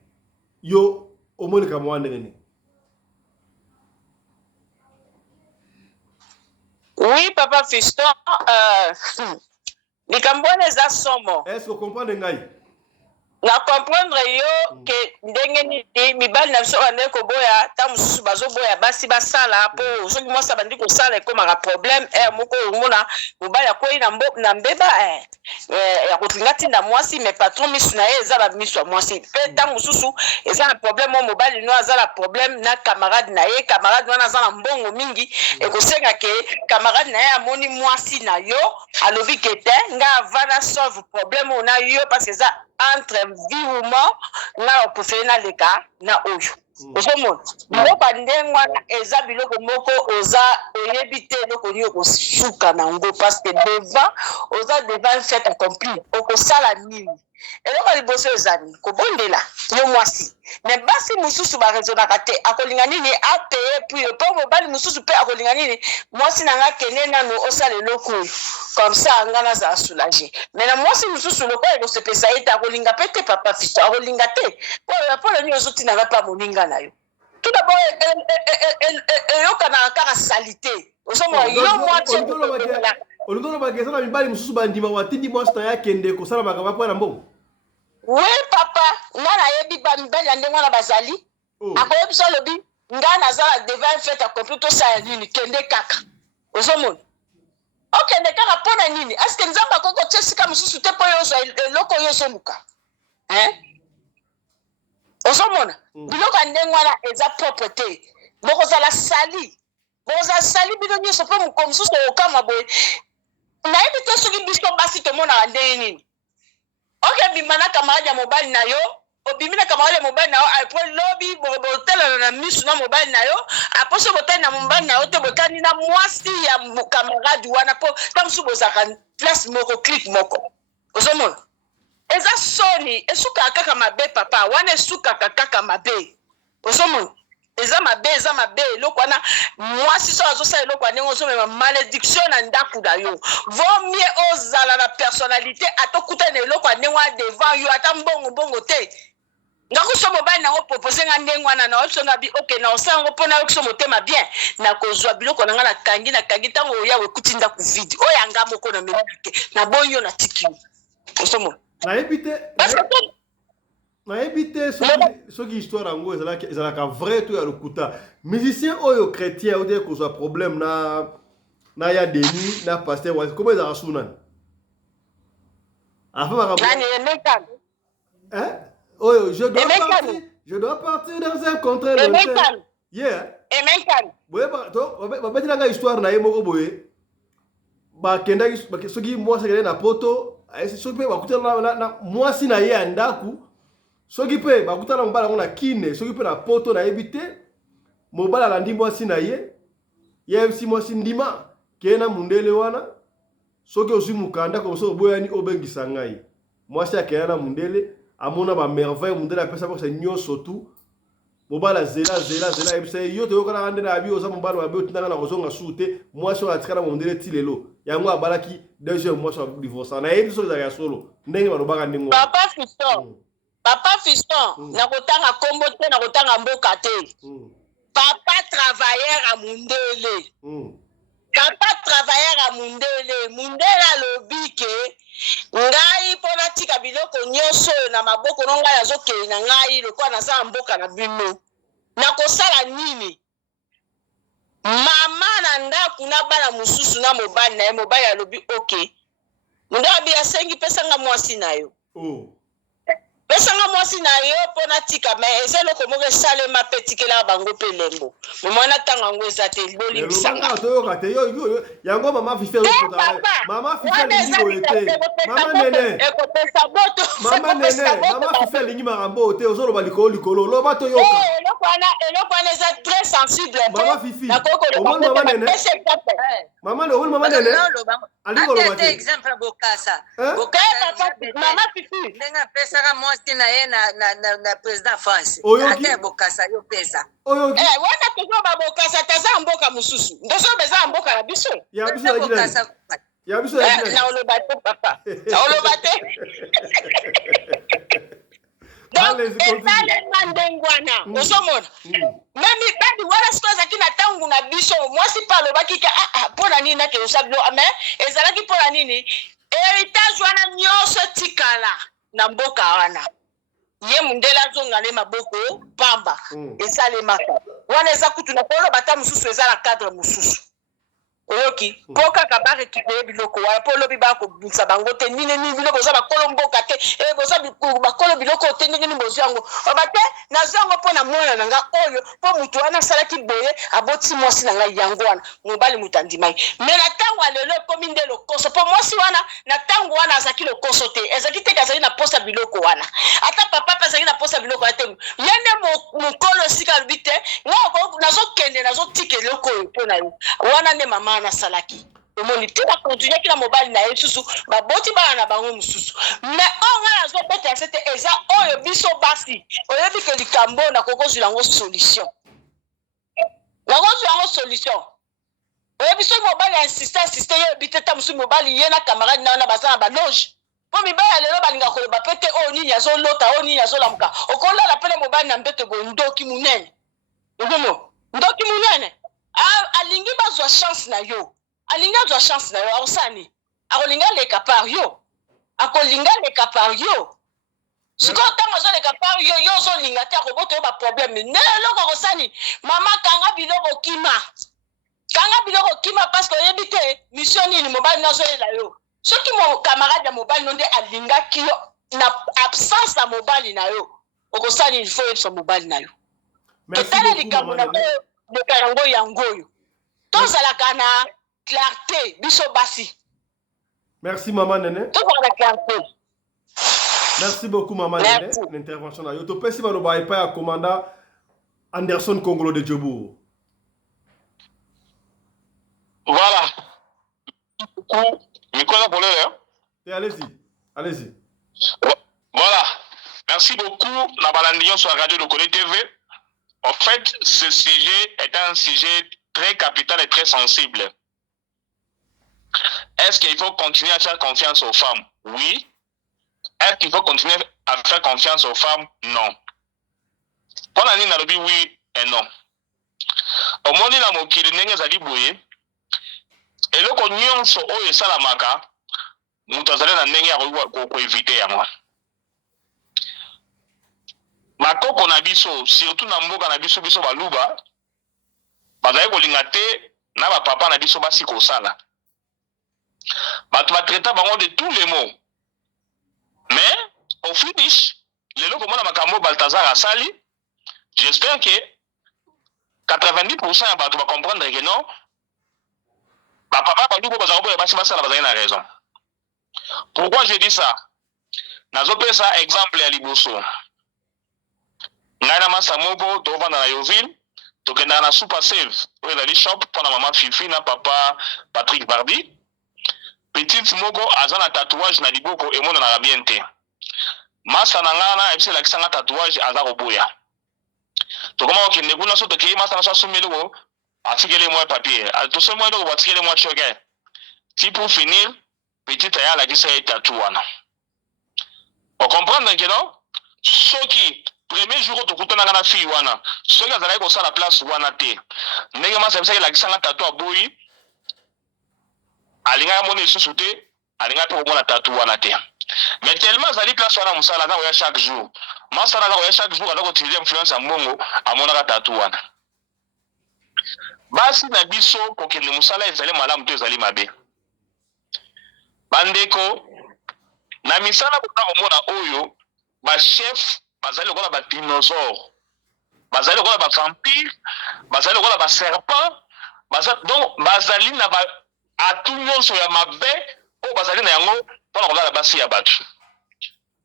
yo omoni ka mwa ndenge. Oui, papa Fiston, Nikambone za somo. Est-ce que vous comprenez ngai? Na comprendre yo ke ndenge ni mibali na biso bande ko boya ta mususu bazo boya basi basala po soki mo sa bandi ko sala ko maka problème moko mona mobali akoyi na mbeba ya kotingati na mwasi mais patron misu na ye eza ba misu mwasi pe ta mususu eza na problème mo mobali no azala problème na camarade na ye camarade wana azala mbongo mingi e ko senga ke camarade na ye amoni mwasi na yo alobi ke te nga vana solve problème na yo parce que entre vie ou mort nga opusele na leka na oyo osomona biloko ndenge wana eza biloko moko oza oyebi te eloko nini okosuka nango parce que devant oza devant fait accompli okosala nini eloko liboso ezali kobondela yo mwasi me basi mosusu barezonaka te akolinga nini apeye puis mpo mobali mosusu mpe akolinga nini mwasi na nga kende nano osala eloko oyo comme ça nga nazala soulage me na mwasi mosusu lokola ekosepesa ye te akolinga mpe te papa fiso akolinga te mpona nini ozotinanga mpe amoninga na yo tout d'abord eyokanaka kaka salite osomona yo mwasi olingolobaka eza na mibali mosusu bandima watindi mwasi na ye akende kosala makambo mpo na mbongo oui papa nga nayebi bamibali ya ndenge wana bazali akoyebisa alobi nga nazala devant fait accompli tosala nini kende kaka ozomona okende kaka mpo na nini aske nzambe akoko tia esika mosusu te mpo yo ozwa eloko oyo ozoluka ozomona biloko ya ndenge wana eza propre te bokozala sali bino nyonso mpo moko mosusu okama boye nayebi te soki biso basi tomonaka ndenge nini okebima na kamarade ya mobali na yo obimi na kamarade ya mobali na yo apres lobi botelana na misu na mobali na yo apres so botali na mobali na yo te botali na mwasi ya kamarade wana mpo ta mosusu bozalaka place moko clique moko ozomona eza soni esukaka kaka mabe papa wana esukaka kaka mabe ozomona eza mabe eloko wana mwasi so azosala eloko ya ndenge ozomema malédiction na ndako na yo vomie ozala na personnalité atokuta na eloko ya ndenge wana devant yo ata mbongo te ngakuso mobali nango propose nga ndenge wana na oyebiso nga bi ok na osala yango mpona yokiso motema bien nakozwa biloko na nga nakangi ntango oya wekuti ndako vide oyo yanga moko na memake na boyi yo na tiki osomona nayebi te soki histoire yango ezalaka vrai to ya lokuta musicien oyo chrétien ote kozwa problème na ya Denis na pasteur wasi komo ezalaka su nani oyo je dois partir dans un contrat babetelanga histoire na ye moko boye bakendaki soki mwasi akende na poto soki mpe bakutana na mwasi na ye ya ndaku soki mpe bakutana mobali yango na kine soki mpe na poto nayebi te mobali alandi mwasi na ye yebisi mwasi ndima kee na mundele wana soki ozwi mokanda komoso oboyani obengisa ngai mwasi akea na mundele amona bamerveille mundele apesa bakose nyonso tu mobali azela yebisa ye yo toyokanaka nde na yabi oza mobali mabe otindanga na kozonga su te mwasi oyo atikala mundele ti lelo yango abalaki deuxième mwasi adivorsa nayebi soki ezalaka ya solo ndenge balobaka ndenge Papa Fiston, nakotanga kombo te nakotanga mboka te. Papa travailleur à mundele. Papa travailleur à mundele. Mundele alobi ke ngai pona tika biloko nyonso na maboko no ngai azokeli na ngai lokwa naza mboka na bino. Nakosala nini? Mama na ndaku na bana mususu na mobali na ye mobali alobi okay. Ngabi asengi pesa nga mwasi na yo. Pesanga mwasi na yo pona tika me ezelo ko moge sale ma petikela bango pe lembo mwana tanga ngo ezate loli bisanga toyoka te yo yango mama fife mama fife lingi boete mama nene ekopesa boto mama fife lingi marambo te ozoloba likolo loba toyoka elokwana eza très sensible mama fifi omoni mama nene mama nene aliko loba te exemple bokasa mama fifi ndenga pesaka mwasi na ye na président France ate bokasa yo pesa wana tozo babokasa taza mboka mususu ndoso beza mboka na biso ya biso na oloba te papa na oloba te donc ezale mandengwana osomona memi badi wana sikozaki na tangu na biso mwasi pa alobaki ke mpona nini nake osabilo ame ezalaki mpona nini héritage wana nyonso tikala na mboka wana ye mundela azonga le maboko pamba esalemaka wana eza kutu na koloba ta mosusu eza na cadre mosusu oyoki po kaka ba récupérer biloko wana po lobi ba ko bunsa bango te nini biloko za ba kolomboka te boza ba kolo biloko te ndenge ni bozango obate nazango po na mwana nanga oyo po mutu wana salaki boye aboti mwasi nanga yango wana mobali mutandimai mais na tango alelo komi nde lokoso po mwasi wana na tango wana azaki lokoso te ezaki te kazali na posa biloko wana ata papa azaki na posa biloko wana te yende mukolo sika lubite ngako nazokende nazotika eloko oyo po na yo wana nde mama na salaki omoni te ba continuer kila mobali na yesusu baboti bana na bango mususu mais on a zo beta sete eza oyo biso basi oyebi ke likambo na kokozula ngo solution na kokozula ngo solution oyebi so mobali insiste yo biteta musu mobali ye na camarade na bazana ba loge po mibaya lelo balinga koloba pete o nini azolota o nini azolamuka okolala pele mobali na mbete go ndoki munene ngomo ndoki munene alingi bazwa chance na yo alingi azwa chance na yo aosani akolinga leka par yo akolinga leka par yo siko tango azoleka par yo yo ozolinga te akoboto yo baproblème ne eloko akosani mama kanga biloko kima parce que oyebi te mission nini mobali nazoyela yo soki mo camarade ya mobali no nde alingaki yo na absence ya mobali na yo okosani il faut yebisa mobali na yo totala likambo na yango yango oyo tozalaka na clarté biso basi. Merci maman Nene. Tozalaka na clarté. Merci beaucoup maman Nene l'intervention na yo to pesi ba no ba epa ya commandant Anderson Kongolo de Djobour. Voilà. Allez-y. Voilà. Merci beaucoup, Nabalandion sur la radio de Kone TV. En fait, ce sujet est un sujet très capital et très sensible. Est-ce qu'il faut continuer à faire confiance aux femmes? Oui. Est-ce qu'il faut continuer à faire confiance aux femmes? Non. Pour la ligne, oui et non. Au monde, il y a qui est eloko nyonso oyo esalamaka mutu azali na ndenge ya koevite yango makoko na biso surtout na mboka na biso baluba bazali kolinga te na bapapa na biso basi kosala bato batraita bango de tous les mots mais au finish lelo komona makambo Balthazar asali j'espère que 90% ya bato comprendre que non papa balubo bazakoboya basi basala bazali na raison. Pourquoi je dis ça? Nazope ça exemple ya liboso. Ngai na masa moko tovanda na Yoville, tokenda na Super Save, oyo ezali shop mpona mama Fifi na papa Patrick Barbi. Petite moko aza na tatouage na liboko emonanaka bien te. Masa na ngai na ebisi elakisa nga tatouage aza koboya. Tokoma kokende kuna so tokei masa na so asomeli ko atikele moi papier. Tout ce monde va atikele moi choqué. Si pour finir, petite aya la kisa et tatou wana. On comprend que non? Soki premier jour to kutana na fille wana. Soki azala ko sala place wana te. Ndenge ma sabisa la kisa na tatou aboyi. Alinga moni susu te, alinga pe ko na tatou wana te. Mais tellement zali place wana musala na oya chaque jour. Masala na oya chaque jour adako utiliser influence ya mbongo amona ka tatou wana. Basi na biso kokende musala ezali malamu to ezali mabe. Bandeko na misala kuna omona oyo ba chef bazali lokola ba dinosaure, bazali lokola ba vampire, bazali lokola ba serpent, donc bazali na ba atu nyonso ya mabe o bazali na yango pona kolala basi ya batu.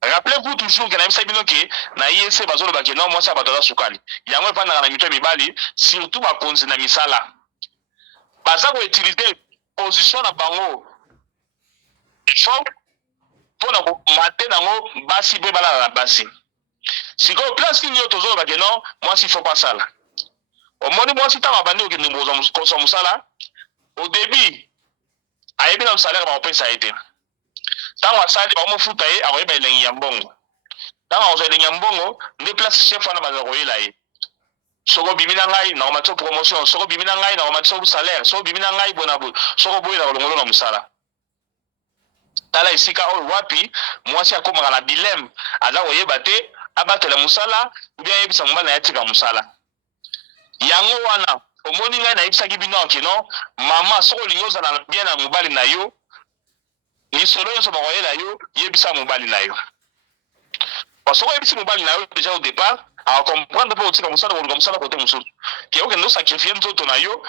Rappelez-vous toujours que na bisa bino ke na yese bazolo ba ke non moi ça batoza sukali. Yango epanda na mito mibali surtout ba konzi na misala. Baza ko utiliser position na bango. Faut pona ko mater nango basi be bala na basi. Siko place ni yo tozolo ba ke non moi si faut pas ça là. Au moni moi si ta mabandi o ke ndimboza kosa musala. Au début ayebi na salaire ba opesa été. Tango asali ba mo futa ye akoyeba elengi ya mbongo. Tango ozo elengi ya mbongo nde place chef wana baza koyela ye. Soko bimina ngai na omatso promotion, soko bimina ngai na omatso salaire, soko bimina ngai bonabu, soko boyi na kolongolo na musala. Tala isika oyo wapi mwasi akomaka na dilemme aza koyeba te abatela musala ou bien yebisa mobali na yatika musala. Yango wana omoni ngai nayebisaki bino ke non mama soko olingi ozala bien na mobali na yo lisolo nyonso bakoyela yo yebisa mobali na yo soko oyebisi mobali na yo déjà au départ akomprendre mpe otika mosala koluka mosala kote mosusu ke okende osakrifie nzoto na yo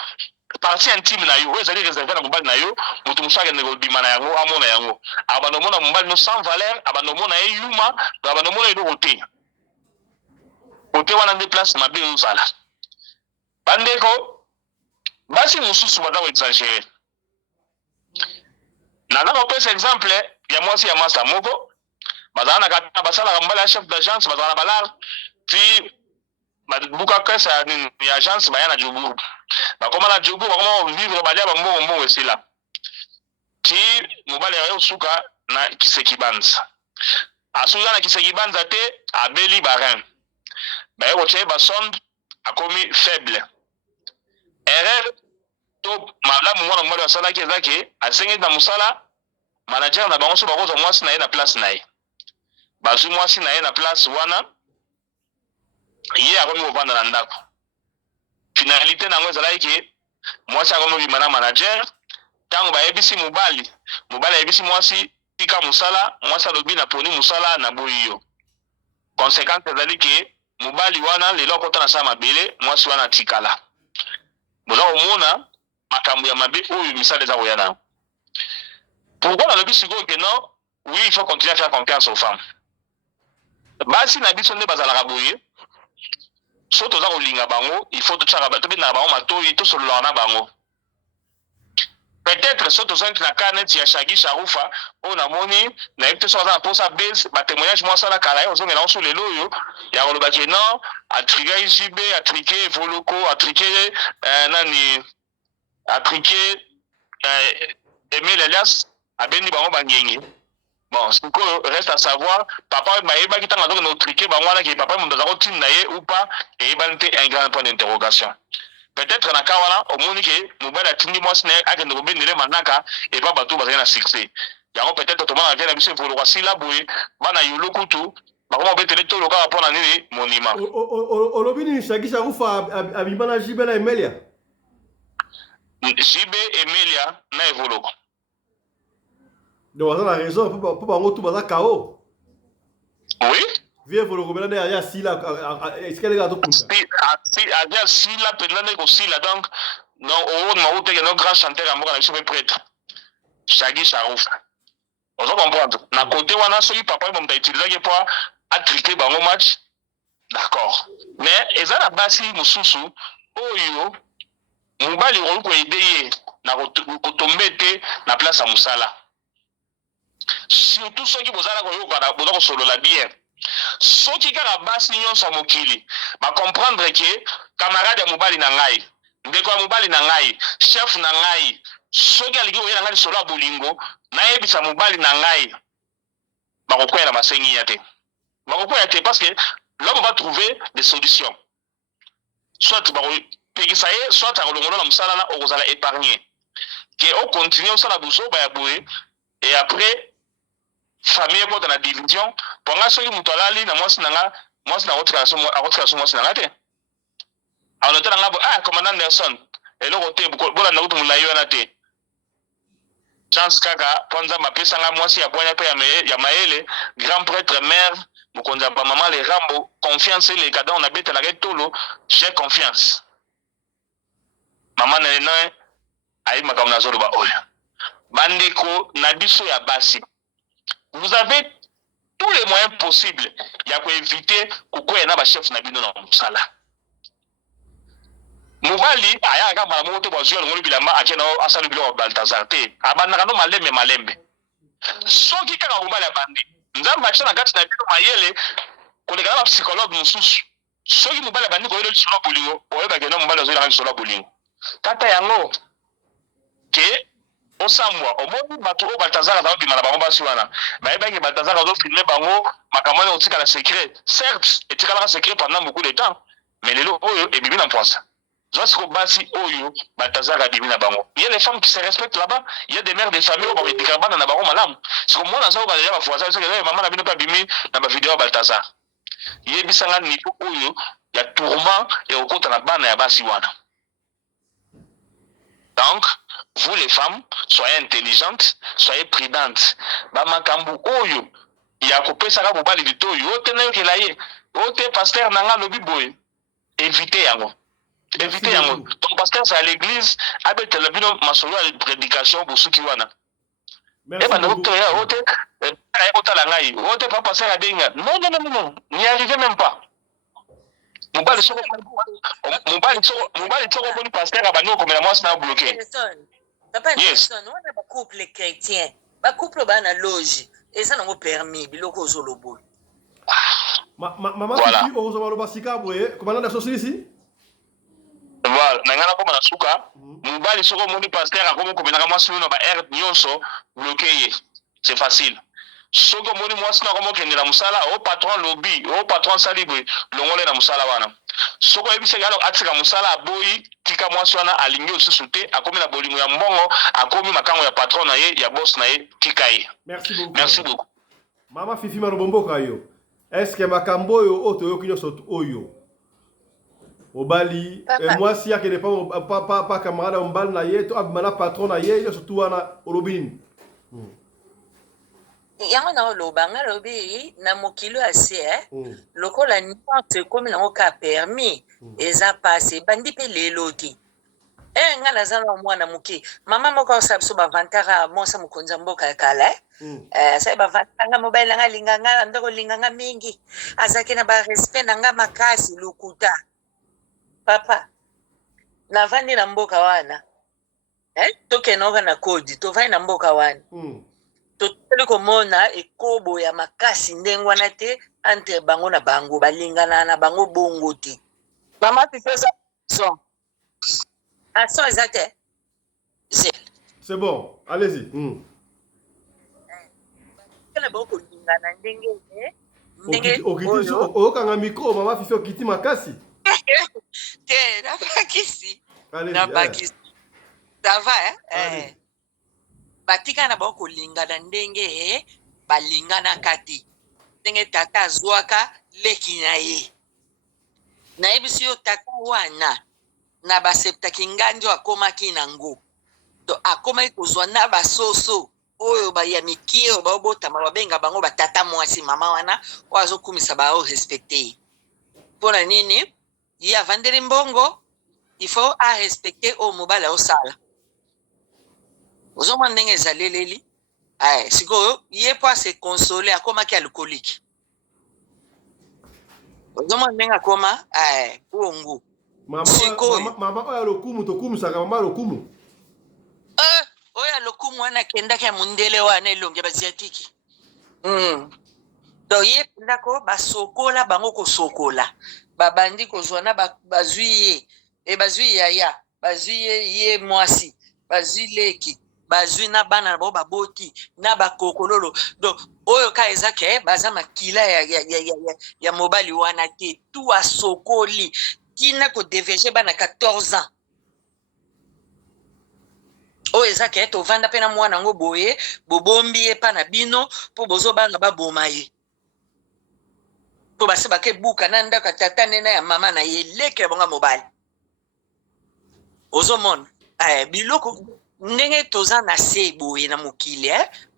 partie intime na yo oyo ezali réservé na mobali na yo moto mosusu akende kobima na yango amona yango abanda omona mobali no sans valeur abanda omona ye yuma abanda omona eloko te kote wana nde place mabe ozala bandeko basi mosusu baza koexagere naza kopesa exemple ya mwasi ya masa moko bazala na kata basalaka mobali ya chef d'agence bazala na balare ti babuka kesa ya agence baya na joburu bakoma na joburu bakoma vivre balia bambongo esila ti mobali ya osuka na kisekibanza asuka na kisekibanza te abeli barin baye kotie basonde akomi faible erreur to malamu mwana mobali asalaki ezake asengeli na mosala manager na bango so bakozwa mwasi na ye na place na ye bazwi mwasi na ye na place wana ye akomi kovanda na ndako finalité nango ezalaki ke mwasi akomi obima na manager ntango bayebisi mobali ayebisi mwasi tika mosala mwasi alobi na poni mosala na boyi yo conséquence ezali ke mobali wana lelo akota na sala mabele mwasi wana atikala boza komona makambo ya mabe oyo misala eza koya nango pourquoi nalobi sikoyo ke non oui il faut continuer à faire confiance aux femmes basi na biso nde bazalaka boye so toza kolinga bango il faut totyaka tobendaka bango matoyi tosololaka na bango peut-être so tozalaki na ka neti ya Shagi Sharufa oyo namoni nayebi te so baza na mposa base batémoignage mwa asala kala ye ozongela ngo so lelo oyo ya kolobaki non atrike JB atrike Evoloko atrike nani atrike Emile Elias abendi bango bangenge bon sikoyo reste à savoir papa mayebaki ntango azokende kotrike bango wana ke papa moto aza kotinda ye ou pas eyebani te un grand point d'interrogation peut-être na ka wana omoni ke mobali atindi mwasi na ye akende kobendele manaka epa bato bazali na succès yango peut-être tomona vie na biso evolokwa sila boye bana yolo kutu bakoma obetele tolo kaka mpo na nini monima olobi nini Shagi Sharufa abima na JB na Emelia JB Emelia na Evoloko donc baza na raison mpo bango tu baza KO oui vie Evoloko mena nde ya sila esika ndenge azokuta aza sila mpenza nde kosila donc owonima uteke no grand chanteur ya mboka na biso mpe prêtre Shagi Sharufa ozo comprendre na côté wana soki papa mo mutautilisaki mpo atrike bango match d'accord mais eza na basi mosusu oyo mobali okoki koyede ye na kotombe te na place ya mosala surtout soki bozala koyoka boza kosolola bien soki kaka basi nyonso ya mokili bakomprendre ke camarade ya mobali na ngai ndeko ya mobali na ngai chef na ngai soki alingi koyela ngai lisolo ya bolingo nayebisa mobali na ngai bakokwela masengi ya te bakokwela te parce que l'homme va trouver des solutions soit bakopekisa ye soit akolongola na mosala na okozala épargné ke okontinue osala buzoba ya boye et après famille ekota na division mpo nga soki moto alali na mwasi na nga mwasi na akotikala so mwasi na nga te aonotela nga commandant Nelson eloko te bolanda kutu molai wana te chance kaka mpo nzambe apesanga mwasi ya bwanya mpe ya mayele grand prêtre mère mokonzi ya bamama le rambo confiance eleka donc nabetelaka etolo j'ai confiance mama na leno ayebi makambo nazoloba oyo bandeko na biso ya basi vous avez tous les moyens possibles ya koevite kokwea na bachef na bino na mosala mobali ayaka mbala moko te bwazwi alongoli bilamba akena asali biloko Baltazar te abandaka no malembe soki kaka mobali abandi nzambe akisa na kati na bino mayele koleka na bapsychologue mosusu soki mobali abandi koyela lisolo ya bolingo oyebake na mobali azoyelaka lisolo ya bolingo kata yango ke osambwa omoni bato oyo Baltazar aza kobima na bango basi wana bayebaki Baltazar azofilme bango makambo wana otikala secret certes etikalaka secret pendant beaucoup de temps mais lelo oyo ebimi na mposa Zoasiko basi oyo Baltazar abimi na bango. Il y a les femmes qui se respectent là-bas, il y a des mères de famille qui ont été na bango malam. C'est comme moi dans ça on va déjà voir ça que maman na bino pas bimi na ba vidéo Baltazar. Il y a bisanga niveau oyo ya tourment et okota na bana ya basi wana. Donc, vous les femmes, soyez intelligentes, soyez prudentes. Bamakambu oyo, ya kopesa ka mobali litoyo, ote na yoke la ye, ote pasteur nanga lobi boy. Évitez yango. Évitez yango. Ton pasteur c'est à l'église, avec le bino masolo de prédication pour ceux qui wana. Merci beaucoup. Non, n'y arrivez même pas. Mobali soko boni pasteur abano comme la moi ça bloqué. Papa Nelson, on a ba couple chrétien, ba couple ba na loge et ça n'ont permis biloko zolobo. Maman Fifi ozo ba sika boye, commandant de société ici. Voilà, nangana comme na suka, mobali soko moni pasteur akomo comme na moi sino ba air nyonso bloqué. C'est facile. Soko moni moi sino akomo kende la musala au patron lobby, au patron salibwe, longole na musala wana. Soko ebise galo atika musala boyi tika moi sona alingi osusute akomi na bolimo ya mbongo akomi makango ya patron na ye ya boss na ye tika ye. Merci beaucoup. Merci beaucoup. Mama Fifi Marobombo kayo. Est-ce que makambo yo oto yo kinyo soto oyo? Obali moi si ya kene pas camarade mbal na ye to abmana patron na ye yo surtout wana olobini. Yango na olobanga lobi na mokilo ase lokola nyonso ekomi nango ka permis eza passé bandi pe lelo ti nga naza na mwana moke mama moko osabi so bavantaka mosa mokonzi mboka ya kala sai bavantanga mobali nanga linganga ndako linganga mingi azaki na barespect nanga makasi lukuta papa navandi na mboka wana tokenoka na kodi tovandi na mboka wana totali komona ekobo ya makasi ndenge wana te entre bango na bango balingana na bango bongo te mama pipesa son aso ezate c'est bon allez-y kala boko lingana ndenge okanga micro mama Fifi okiti makasi te na bakisi ça va batika na boko lingana ndenge balingana kati ndenge tata azwaka leki na ye nayebisi yo tata wana na baseptaki nganjo akomaki nango to akomaki kozwa na basoso oyo ya mikie oyo baobotama babenga bango batata mwasi mama wana oyo azokumisa bao respecte mpona nini ye avandeli mbongo il faut arespecte oyo mobali aosala ozomona ndenge ezaleleli sikoyo ye po ase console akomaki alcoolique ozomona ndenge akoma bongo mama oyo lokumu tokumisaka mama lokumu oyo lokumu wana akendaki ya mondele wana elongi ya baasiatiki donc ye ndako basokola bango kosokola babandi kozwa na bazwi ye bazwi yaya bazwi ye mwasi bazwi leki bazwi na bana na bao baboti na bakokololo donc oyo ka eza ke baza makila ya mobali wana te tu asokoli kina kodeverge bana 14 ans oyo eza ke tovanda mpe na mwana yango boye bobombi ye mpa na bino mpo bozobanga baboma ye mpo basi bake buka na ndako ya tata nena ya mama na ye leke ya bonga mobali ozomona biloko ndenge toza na se boye na mokili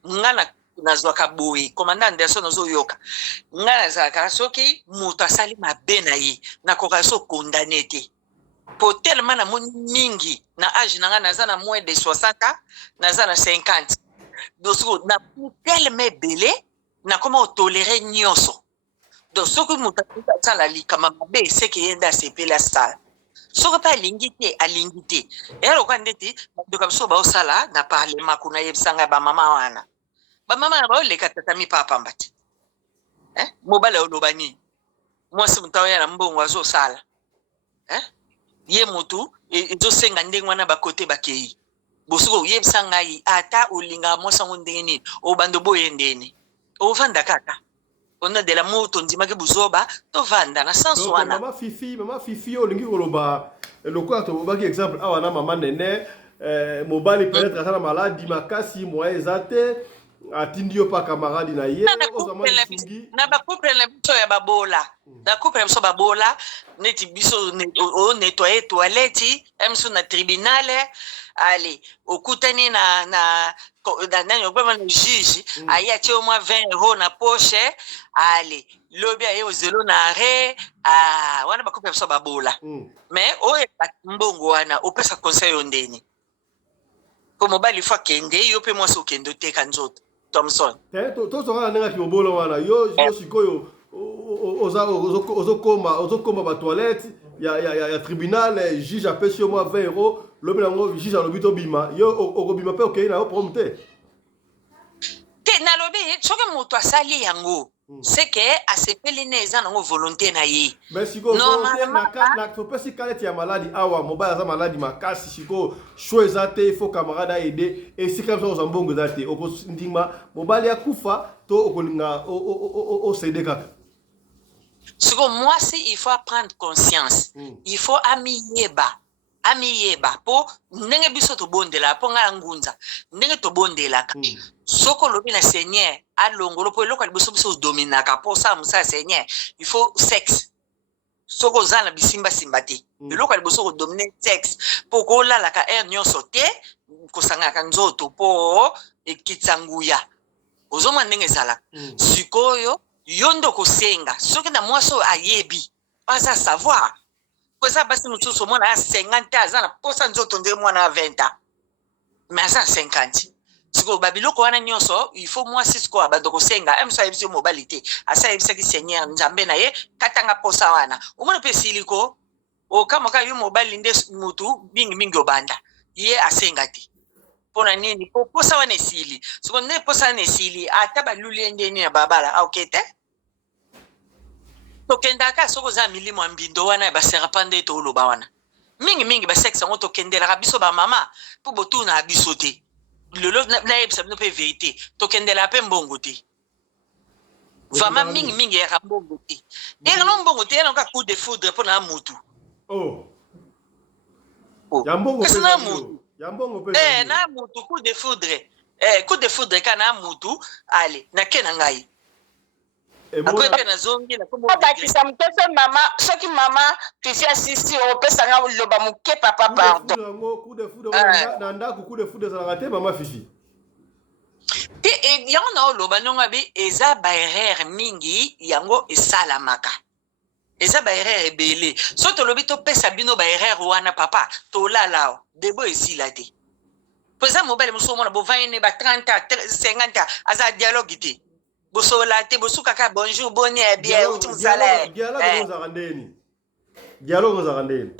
nga nazwaka boye komanda Anderson ozoyoka nga nazalaka soki moto asali mabe na ye nakoka so kondane te po tellement namoni mingi na age na nga naza na moins de 60 naza na 50 donc na tellement ebele nakoma otolere nyonso donc soki moto asala likama mabe eseke ye nde asepeli asala soki mpe alingi te eloko ndeti badoka biso baosala na parlema kuna yebisanga bamama wana bamama na baoleka tata mipapamba te mobali oloba nini mwasi moto aoya na mbongo azosala ye motu ezosenga ndenge wana bakote bakei bosoki oyebisa ngai ata olingaka mwasi yango ndenge nini obanda boye ndeni ovanda kaka ona de l'amour tondimaki buzoba tovanda na sanso wana mama Fifi olingi koloba lokola tobaki exemple awa na mama nene mobali peut-être aza na maladi makasi moya eza te atindi yo pa camarade na ye ozama sungi na ba couple na biso ya babola na couple biso babola neti biso o nettoyer toilette emso na tribunal allez okutani na nani okubema na juge ayi atie au moins 20 € na poche allez lobi aye ozelo na arrêt wana ba couple biso babola mais oyo mbongo wana opesa conseil yo ndeni ko mobali fa kende yo pe mwasi okende oteka nzoto Thompson. Tozokana ndenge kibobolo wana yo sikoyo ozokoma ba toilette ya tribunal juge apesi yo mwa 20 € lobi nango juge alobi tobima yo okobima mpe okei na yo prompte te nalobi soki moto asali yango c'est que asepeli ne eza nango volonté na ye mais siko na topesi kaleti ya maladi awa mobali aza maladi makasi siko sho eza te il faut camarade aide esika biso kozwa mbongo eza te okondima mobali akufa to okolinga osede kaka siko mwasi il faut prendre conscience il faut amiyeba po ndenge biso tobondela po ngala ngunza ndenge tobondelaka soko lobi na seigneur alongolo po eloko liboso biso dominaka po sa musa seigneur il faut sexe soko zana bisimba simbati eloko liboso ko dominer sexe po ko lalaka nyonso te kosangaka nzoto po ekitsanguya ozoma ndenge zala sikoyo yondo kosenga soki na mwaso ayebi pas à savoir Posa basi mutuso mwana 50 azana posa nzoto nde mwana 20 mais azana 50 siko babiloko wana nyonso il faut moi siko abadoko senga emsa yebisi mobilité asa yebisa ki seigneur nzambe na ye katanga posa wana umona pe siliko o kama ka yo mobile nde mutu mingi obanda ye asenga ti pona nini posa wana esili siko ne posa wana esili ata baluli ndeni na babala okete tokendaka soko za milimo mbindo wana basera pande to loba wana mingi ba sexe ngo tokendela biso ba mama po botuna biso te lelo na yebisa bino pe vérité tokendela pe mbongo te vama mingi ya mbongo te no mbongo te no ka coup de foudre po na mutu ya mbongo pe na mutu coup de foudre kana mutu ale na kena ngai bakisa mtoto mama soki mama tusi asisi opesa nga loba muke papa pardon na ndako coup de foudre ezalaka te mama fifi te yango na oloba ndongo abi eza baerreur mingi yango esalamaka eza baerreur ebele so tolobi topesa bino baerreur wana papa tolala debo esila te po eza mobali mosusu omona bovayene ba 30 50 aza dialogue te bosola te bosuka ka bonjour bonne bien uti musala dialogue za ndeni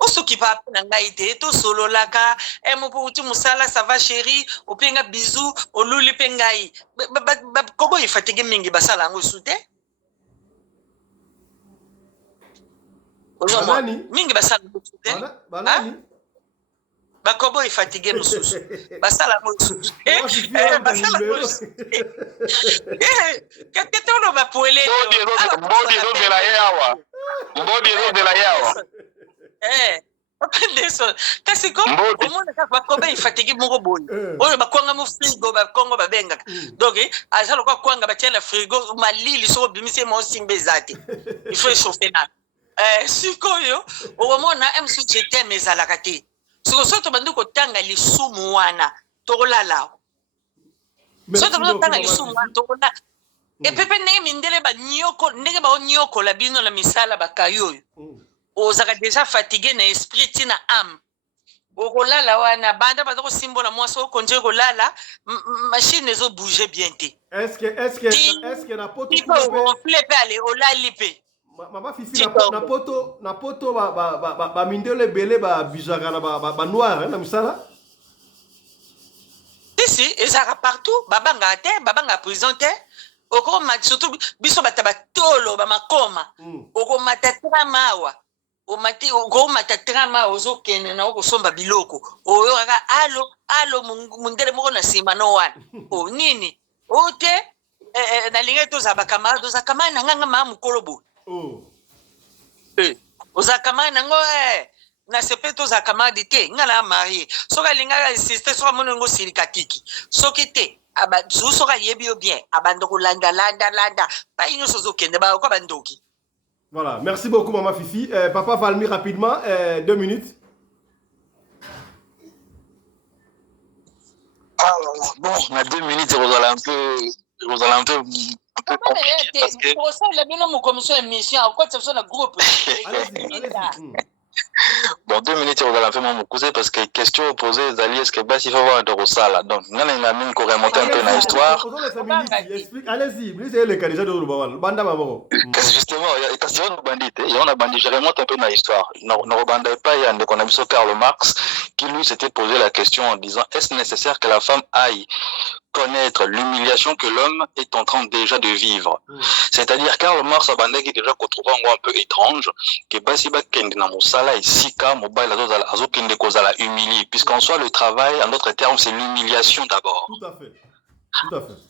osuki pa na ngai te to sololaka mopo uti musala ça va chérie openga bisou oluli pengai kobo ifatike mingi basala ngo sute ozomo mingi basala ngo sute banani bakobo ifatigue mususu basala mususu basala mususu katete ono bapoele mbodi de la yawa Ndeso kasi ko omona ka bakobo ifatigue moko boyi oyo bakwanga mu frigo bakongo babengaka donc azalo kwa kwanga batela frigo malili so bimise mo simbe zati il faut chauffer na sikoyo omona msujete mezalaka te siko soto bandu kotanga lisumu wana tolala soto bandu tanga lisumu wana tolala epepe ndenge mindele ba nyoko ndenge ba nyoko la bino la misala bakayo ozaka déjà fatigué na esprit tina âme okolala wana banda bazako simbola mwaso konje kolala machine ezo bouger bien te est-ce que na poto flipper aller olali pe mama fifi na poto ba mindele belé ba bizaka na ba noir na misala ici ezaka partout babanga prison te oko mat surtout biso bataba tolo ba makoma oko matatra mawa o mati oko matatra mawa ozo kene na oko somba biloko oyo kaka alo mundele moko na sima no wana o nini ote na linga to za bakamara to za kamana na nganga mamu kolobo ozakama nango na sepeto zakama dite ngala marié soka linga insister soka mono ngo silikatiki soki te zusoka yebi bien abandoko landa ba inyoso zokende ba ko bandoki. Voilà, merci beaucoup maman Fifi. Papa Valmy rapidement 2 minutes. Ah, bon, na 2 minutes vous allez un peu compliqué parce que pour ça il a bien mon commission émission à quoi ça soit le groupe. Allez-y. Bon, 2 minutes, on va la faire mon cousin parce que question opposée, Zali, est-ce que il faut avoir de Rossala. Donc, nous avons une qu'on remonte un peu dans l'histoire. Allez-y, vous avez le cas déjà de Rubawal. Banda Mamoro. Justement, question de bandit, il y a un bandit, je remonte un peu dans l'histoire. Ne rebandez pas, il y a un de l'économiste Karl Marx qui lui s'était posé la question en disant est-ce nécessaire que la femme aille connaître l'humiliation que l'homme est en train déjà de vivre. C'est-à-dire Karl Marx a bandé qui déjà qu'on trouve un peu étrange que basiba kende na musala et sika mobile azo kende kozala humilié puisqu'en soi le travail en d'autres termes c'est l'humiliation d'abord. Tout à fait.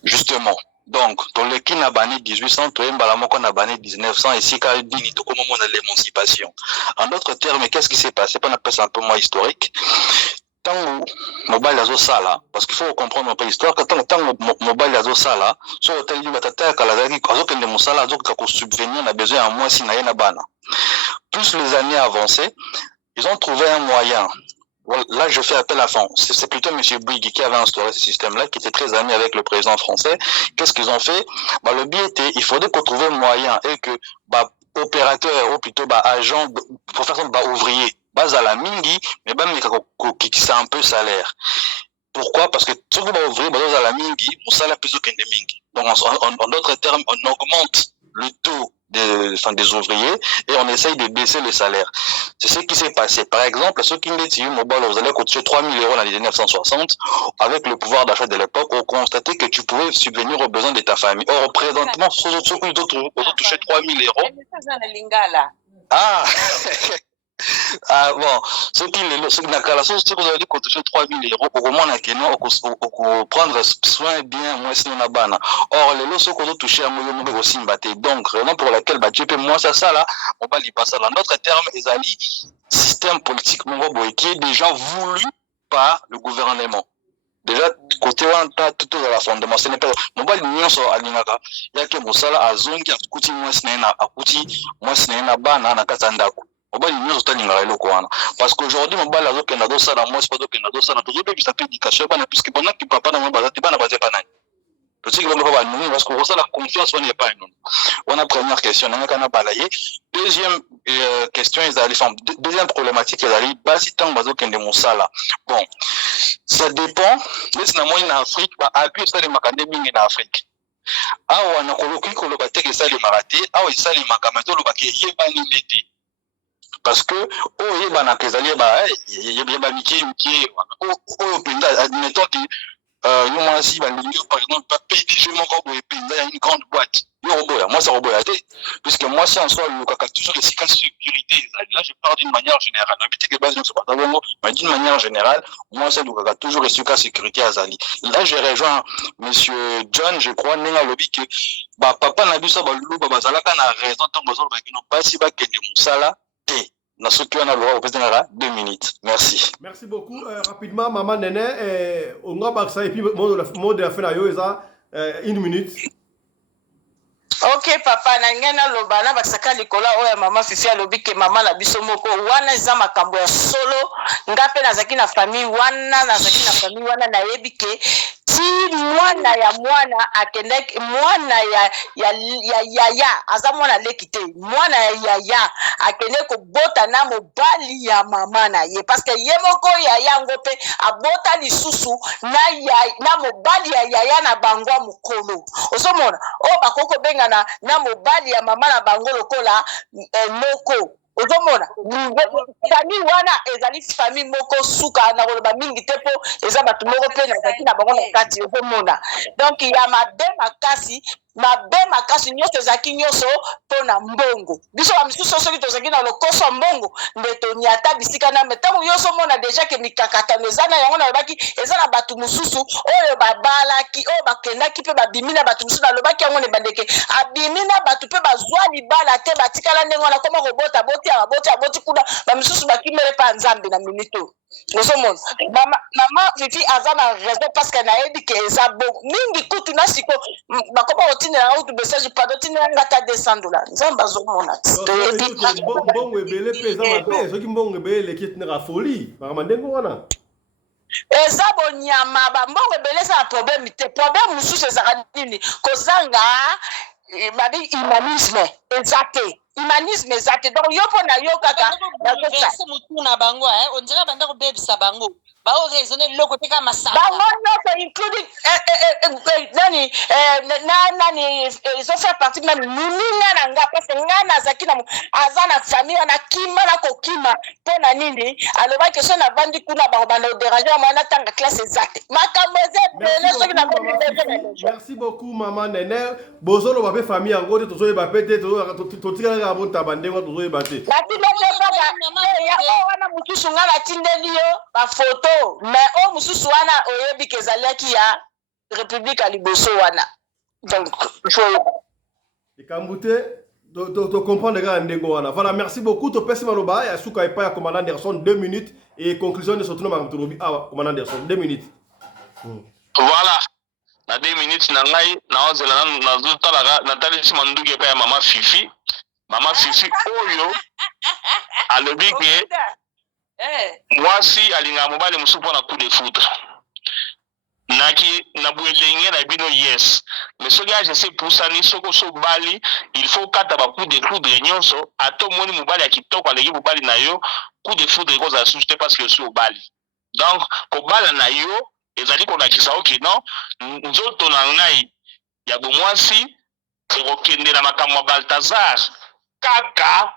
Justement. Donc, dans le qui n'a banni 1800, toi, Mbalamoko n'a banni 1900, et si car dit au moment de l'émancipation. En d'autres termes, qu'est-ce qui s'est passé? On appelle ça un peu moins historique. Tant que mobile azo sala, parce qu'il faut comprendre un peu l'histoire, que tant que mobile azo sala, sur le tel du batata, kalazaki, azo kende musala, azo kako subvenir, on a besoin à moi si na yena bana. Plus les années avancées, ils ont trouvé un moyen. Là, je fais appel à fond. C'est plutôt M. Bouygues qui avait instauré ce système-là, qui était très ami avec le président français. Qu'est-ce qu'ils ont fait? Le but était, il faudrait qu'on trouve un moyen et que, opérateur, ou plutôt, agent, pour faire ça, ouvrier, à la mingi, mais qui c'est un peu salaire. Pourquoi? Parce que tout le monde ouvrier, à la mingi, on salaire plus qu'un de mingi. Donc, en d'autres termes, on augmente le taux des ouvriers et on essaye de baisser les salaires. C'est ce qui s'est passé. Par exemple, ceux qui ont mobile, vous allez coûter 3 000 € en 1960, avec le pouvoir d'achat de l'époque, on constatait que tu pouvais subvenir aux besoins de ta famille. Or, présentement, ceux qui ont touché 3 000 €. Ah! Ah bon, ceux qui ont dit qu'on touche 3 000 €, au moins, on prendre soin bien, moi, si on a ban. Or, les lots, ceux qui ont touché à moi, aussi mbatté. Donc, raison pour laquelle, tu peux, moi, ça, là, on va y passer. Dans d'autres termes, ils allient système politique, qui est déjà voulu par le gouvernement. Déjà, côté wanta tout à la fondement, ce n'est pas mobile union sur alingaka yake musala azongi akuti mwesnena akuti mwesnena bana na katandako mobile union sur talingaka eloko wana parce qu'aujourd'hui mobile azokenda dosala moi c'est pas dokenda dosala tozobe bisa pe éducation bana puisque pendant que papa na mobile bazati bana bazé pas nani parce que bango ba nuni parce que ça la confiance on n'est pas non on a première question nanga kana balayer deuxième question deuxième problématique ezali basi tant bazokende musala bon ça dépend mais na moi en Afrique ba abus ça les makande mingi na Afrique awa na koloki koloba teke ça les maraté awa ça les makamato lo baké yeba ni ndete parce que oh yeba na kezali ba yeba miki oh penda admettons que moi si par exemple pas PDG mon robot et il y a une grande boîte moi ça robot puisque moi si en soi le caca toujours les sécurité là je parle d'une manière générale mais d'une manière générale moi c'est le caca toujours les sécurité à Zali là je rejoins monsieur John je crois nenga lobby que papa na biso ba lulu ba zala kana raison tant besoin ba kino pas si ba kende musala té. Dans qui on a le droit au président 2 minutes. Merci. Merci beaucoup. Rapidement, Maman Nene, on va passer et puis mot de la fin à 1 minute. Ok papa na ngena lobana basaka likola oya mama Fifi alobi ke mama la biso moko wana eza makambo ya solo ngape nazaki na famille wana nayebi ke ti mwana ya mwana akendeki mwana ya aza mwana lekite mwana ya yaya akende ko bota na mobali ya mama na ye parce que ye moko yaya ngope abota lisusu na mobali ya yaya na bangwa mukolo osomona o bakoko benga na mobali ya mama na bango lokola moko ozomona famille wana ezali famille moko suka na koloba mingi te po eza bato moko pe na zaki na bango na kati ozomona donc ya mabe makasi nyonso ezalaki nyonso mpo na mbongo biso bamisusu soki tozalaki na lokoso ya mbongo nde toniata bisika na me ntango nyonso omona deja ke mikakatano eza na yango nalobaki eza na bato mosusu oyo babalaki oyo bakendaki mpe babimi na bato mosusu nalobaki yango ne bandeke abimi na bato mpe bazwa libala te batikala ndenge wana koma kobota aboti kuna bamisusu bakimele mpa nzambe na minito ozomona mama Fifi aza na raison parce que nayebi ke eza bon mingi kutu na siko bakoma kotindela nga kutu message pardon tindela nga ata $200 nzambe azomona mbongo ebele mpe eza mabe soki mbongo ebele eleki etinaka folie makambo ndenge wana eza bonyama bambongo ebele eza na problème te problème mosusu ezaka nini kozanga babi humanisme eza te humanisme eza te donc yo mpo na yo kaka mutu na bango on dirait banda kobebisa bango bao raisonner loko te kama masaka bango nyonso including nani ils ont fait partie même luninga na nga parce que nga nazaki na aza na famille wana kima na kokima mpo na nini alobaki so navandi kuna bakobanda odéranger mwana tanga classe eza te makambo eza ebele soki na merci beaucoup mama nene bozoloba mpe famille yango te tozoyeba mpe te totikalaka botaba ndenge wana tozoyeba te yango wana mosusu nga natindeli yo bafoto mais oyo mosusu wana oyebi ke ezalaki ya république ya liboso wana donc likambo te tocomprendre kaka ndenge wana voilà merci beaucoup topesi maloba ya suka epai ya commandant Anderson 2 minutes et conclusion de surtout na makambo tolobi awa commandant Anderson 2 minutes voilà na 2 minutes na ngai naozela nazotalaka natalisi manduki epai ya mama Fifi oyo alobi ke mwasi alingaka mobali mosusu mpo na coup de foudre naki na bwelenge na bino yes mais soki age se pusani soki osobali il faut kata ba coup de foudre nyonso ata omoni mobali ya kitoko aleki mobali na yo coup de foudre ekozala susu te parce que osi obali donc kobala na yo ezali kolakisa oke non nzoto na ngai ya bomwasi ekokende na makambo ya Balthazar kaka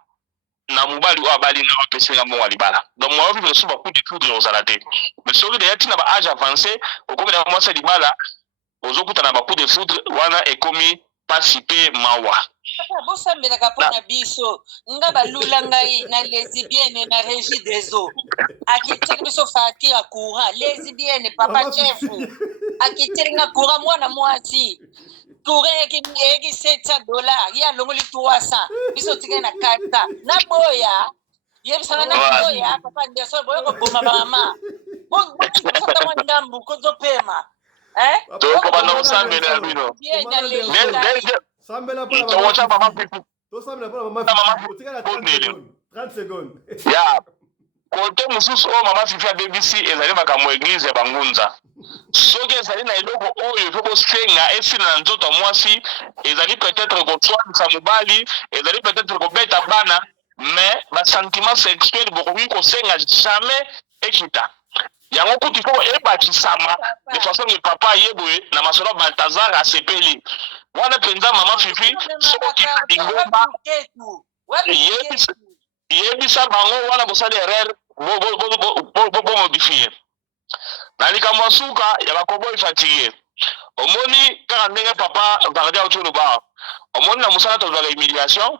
na mobali oyo abali na bapesenga mbongo ya libala donc mwa vivre so bacoup de foudre ozala te mais soki deya ntina ba age avancé okomela mwasi ya libala ozokutana na bacoup de foudre wana ekomi pasi mpe mawa bosambelaka mpo na biso nga balula ngai na lesbienne na régie des eaux akiteli biso facture ya courant lesbienne papa chefu akiteli nga courant mwana mwasi courant eyeki $700 ye alongoli 300 biso tikali na 400 na boya yebisanga na boya papa Anderson boya koboma bamama bosotamwa ndambu kozopema tokobanda kosambela ya bino towoca mama Fifi totikala 30 secondes ya kote mosusu oyo mama Fifi abebisi ezali makambo ya eglize ya bangunza soki ezali na eloko oyo efo bosenga esila na nzoto ya mwasi ezali peut-être koswanisa mobali ezali peut-être kobeta bana mais basentiment sexuel bokoki kosenga jamais ekita yango kutu ifo ebakisama de façon ke papa ayeboye na masolo ya Balthazar asepeli wana mpenza mama Fifi soki lingomba yebisa bango wana bosali erreur bomodifie na likambo ya suka ya bakoboyi fatigue omoni kaka ndenge papa vardi auti oloba omoni na mosala tozwaka humiliation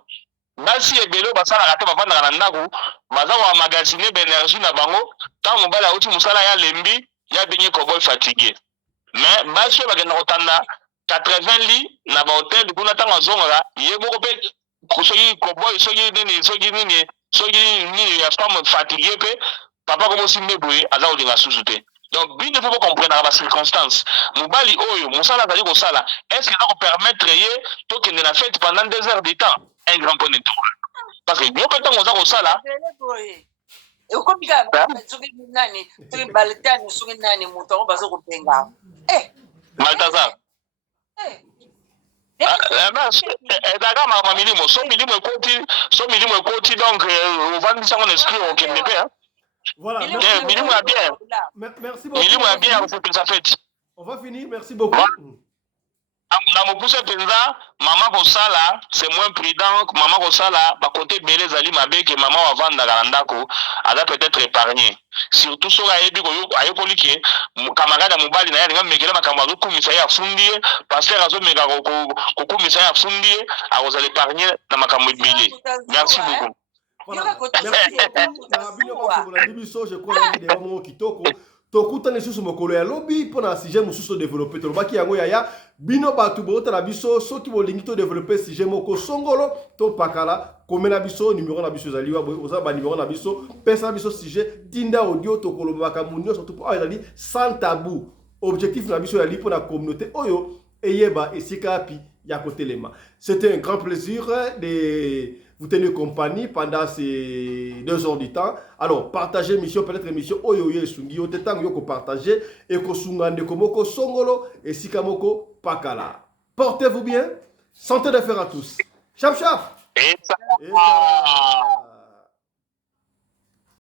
basi ebele basalaka te bavandaka na ndako baza koamagasine baénergie na bango ntango mobali auti mosala ya lembi ya benye koboyi fatigue mais basi oyo bakenda kotanda 80 lit na bahotel kuna ntango azongaka ye moko mpe soki koboyi soki nini ya femme fatigue mpe papa komosimbe boye aza kolinga susu te donc bino fo bocomprendre ba circonstance mobali oyo mosala azali kosala est-ce que eza kopermettre ye tokende na fête pendant 2 heures de temps un grand point d'étoile parce que yo mpe ntango oza kosala okomika soki nani soki baltani soki nani moto ango baza kopenga Balthazar ezalaka makambo milimo so milimo ekoti donc ovandisanga na esprit okende mpe voilà milimo ya bien merci beaucoup milimo ya bien akosepelisa fete on va finir merci beaucoup na mopuse mpenza mama kosala c'est moins prudent mama kosala bakote ebele ezali mabe ke mama avandaka na ndako aza peut-être épargné surtout soki ayebi ayokoli ke kamarade ya mobali na ye alinga mekele makambo azokumisa ye afundi ye paster azomeka kokumisa ye afundi ye akozala épargné na makambo ebele merci beaucoup biso je crois video moko kitoko tokutani lisusu mokolo ya lobi mpona sujet mosusu développé tolobaki yango yaya bino bato bootala biso soki bolingi to développé sujet moko songolo topakala komela biso numéro na biso ezali oza ba numéro na biso pesa biso sujet tinda audio to kolobaka munyo surtout pour ezali sans tabou objectif na biso yali pour la communauté oyo eyeba esika api ya kotelema. C'était un grand plaisir de vous tenir compagnie pendant ces 2 heures du temps. Alors, partagez l'émission, peut-être l'émission Oyoye Sungi, autant que vous partagez et que Sungande Komoko Songolo et Sikamoko Pakala. Portez-vous bien, santé de fer à tous. Chap chap. Et ça.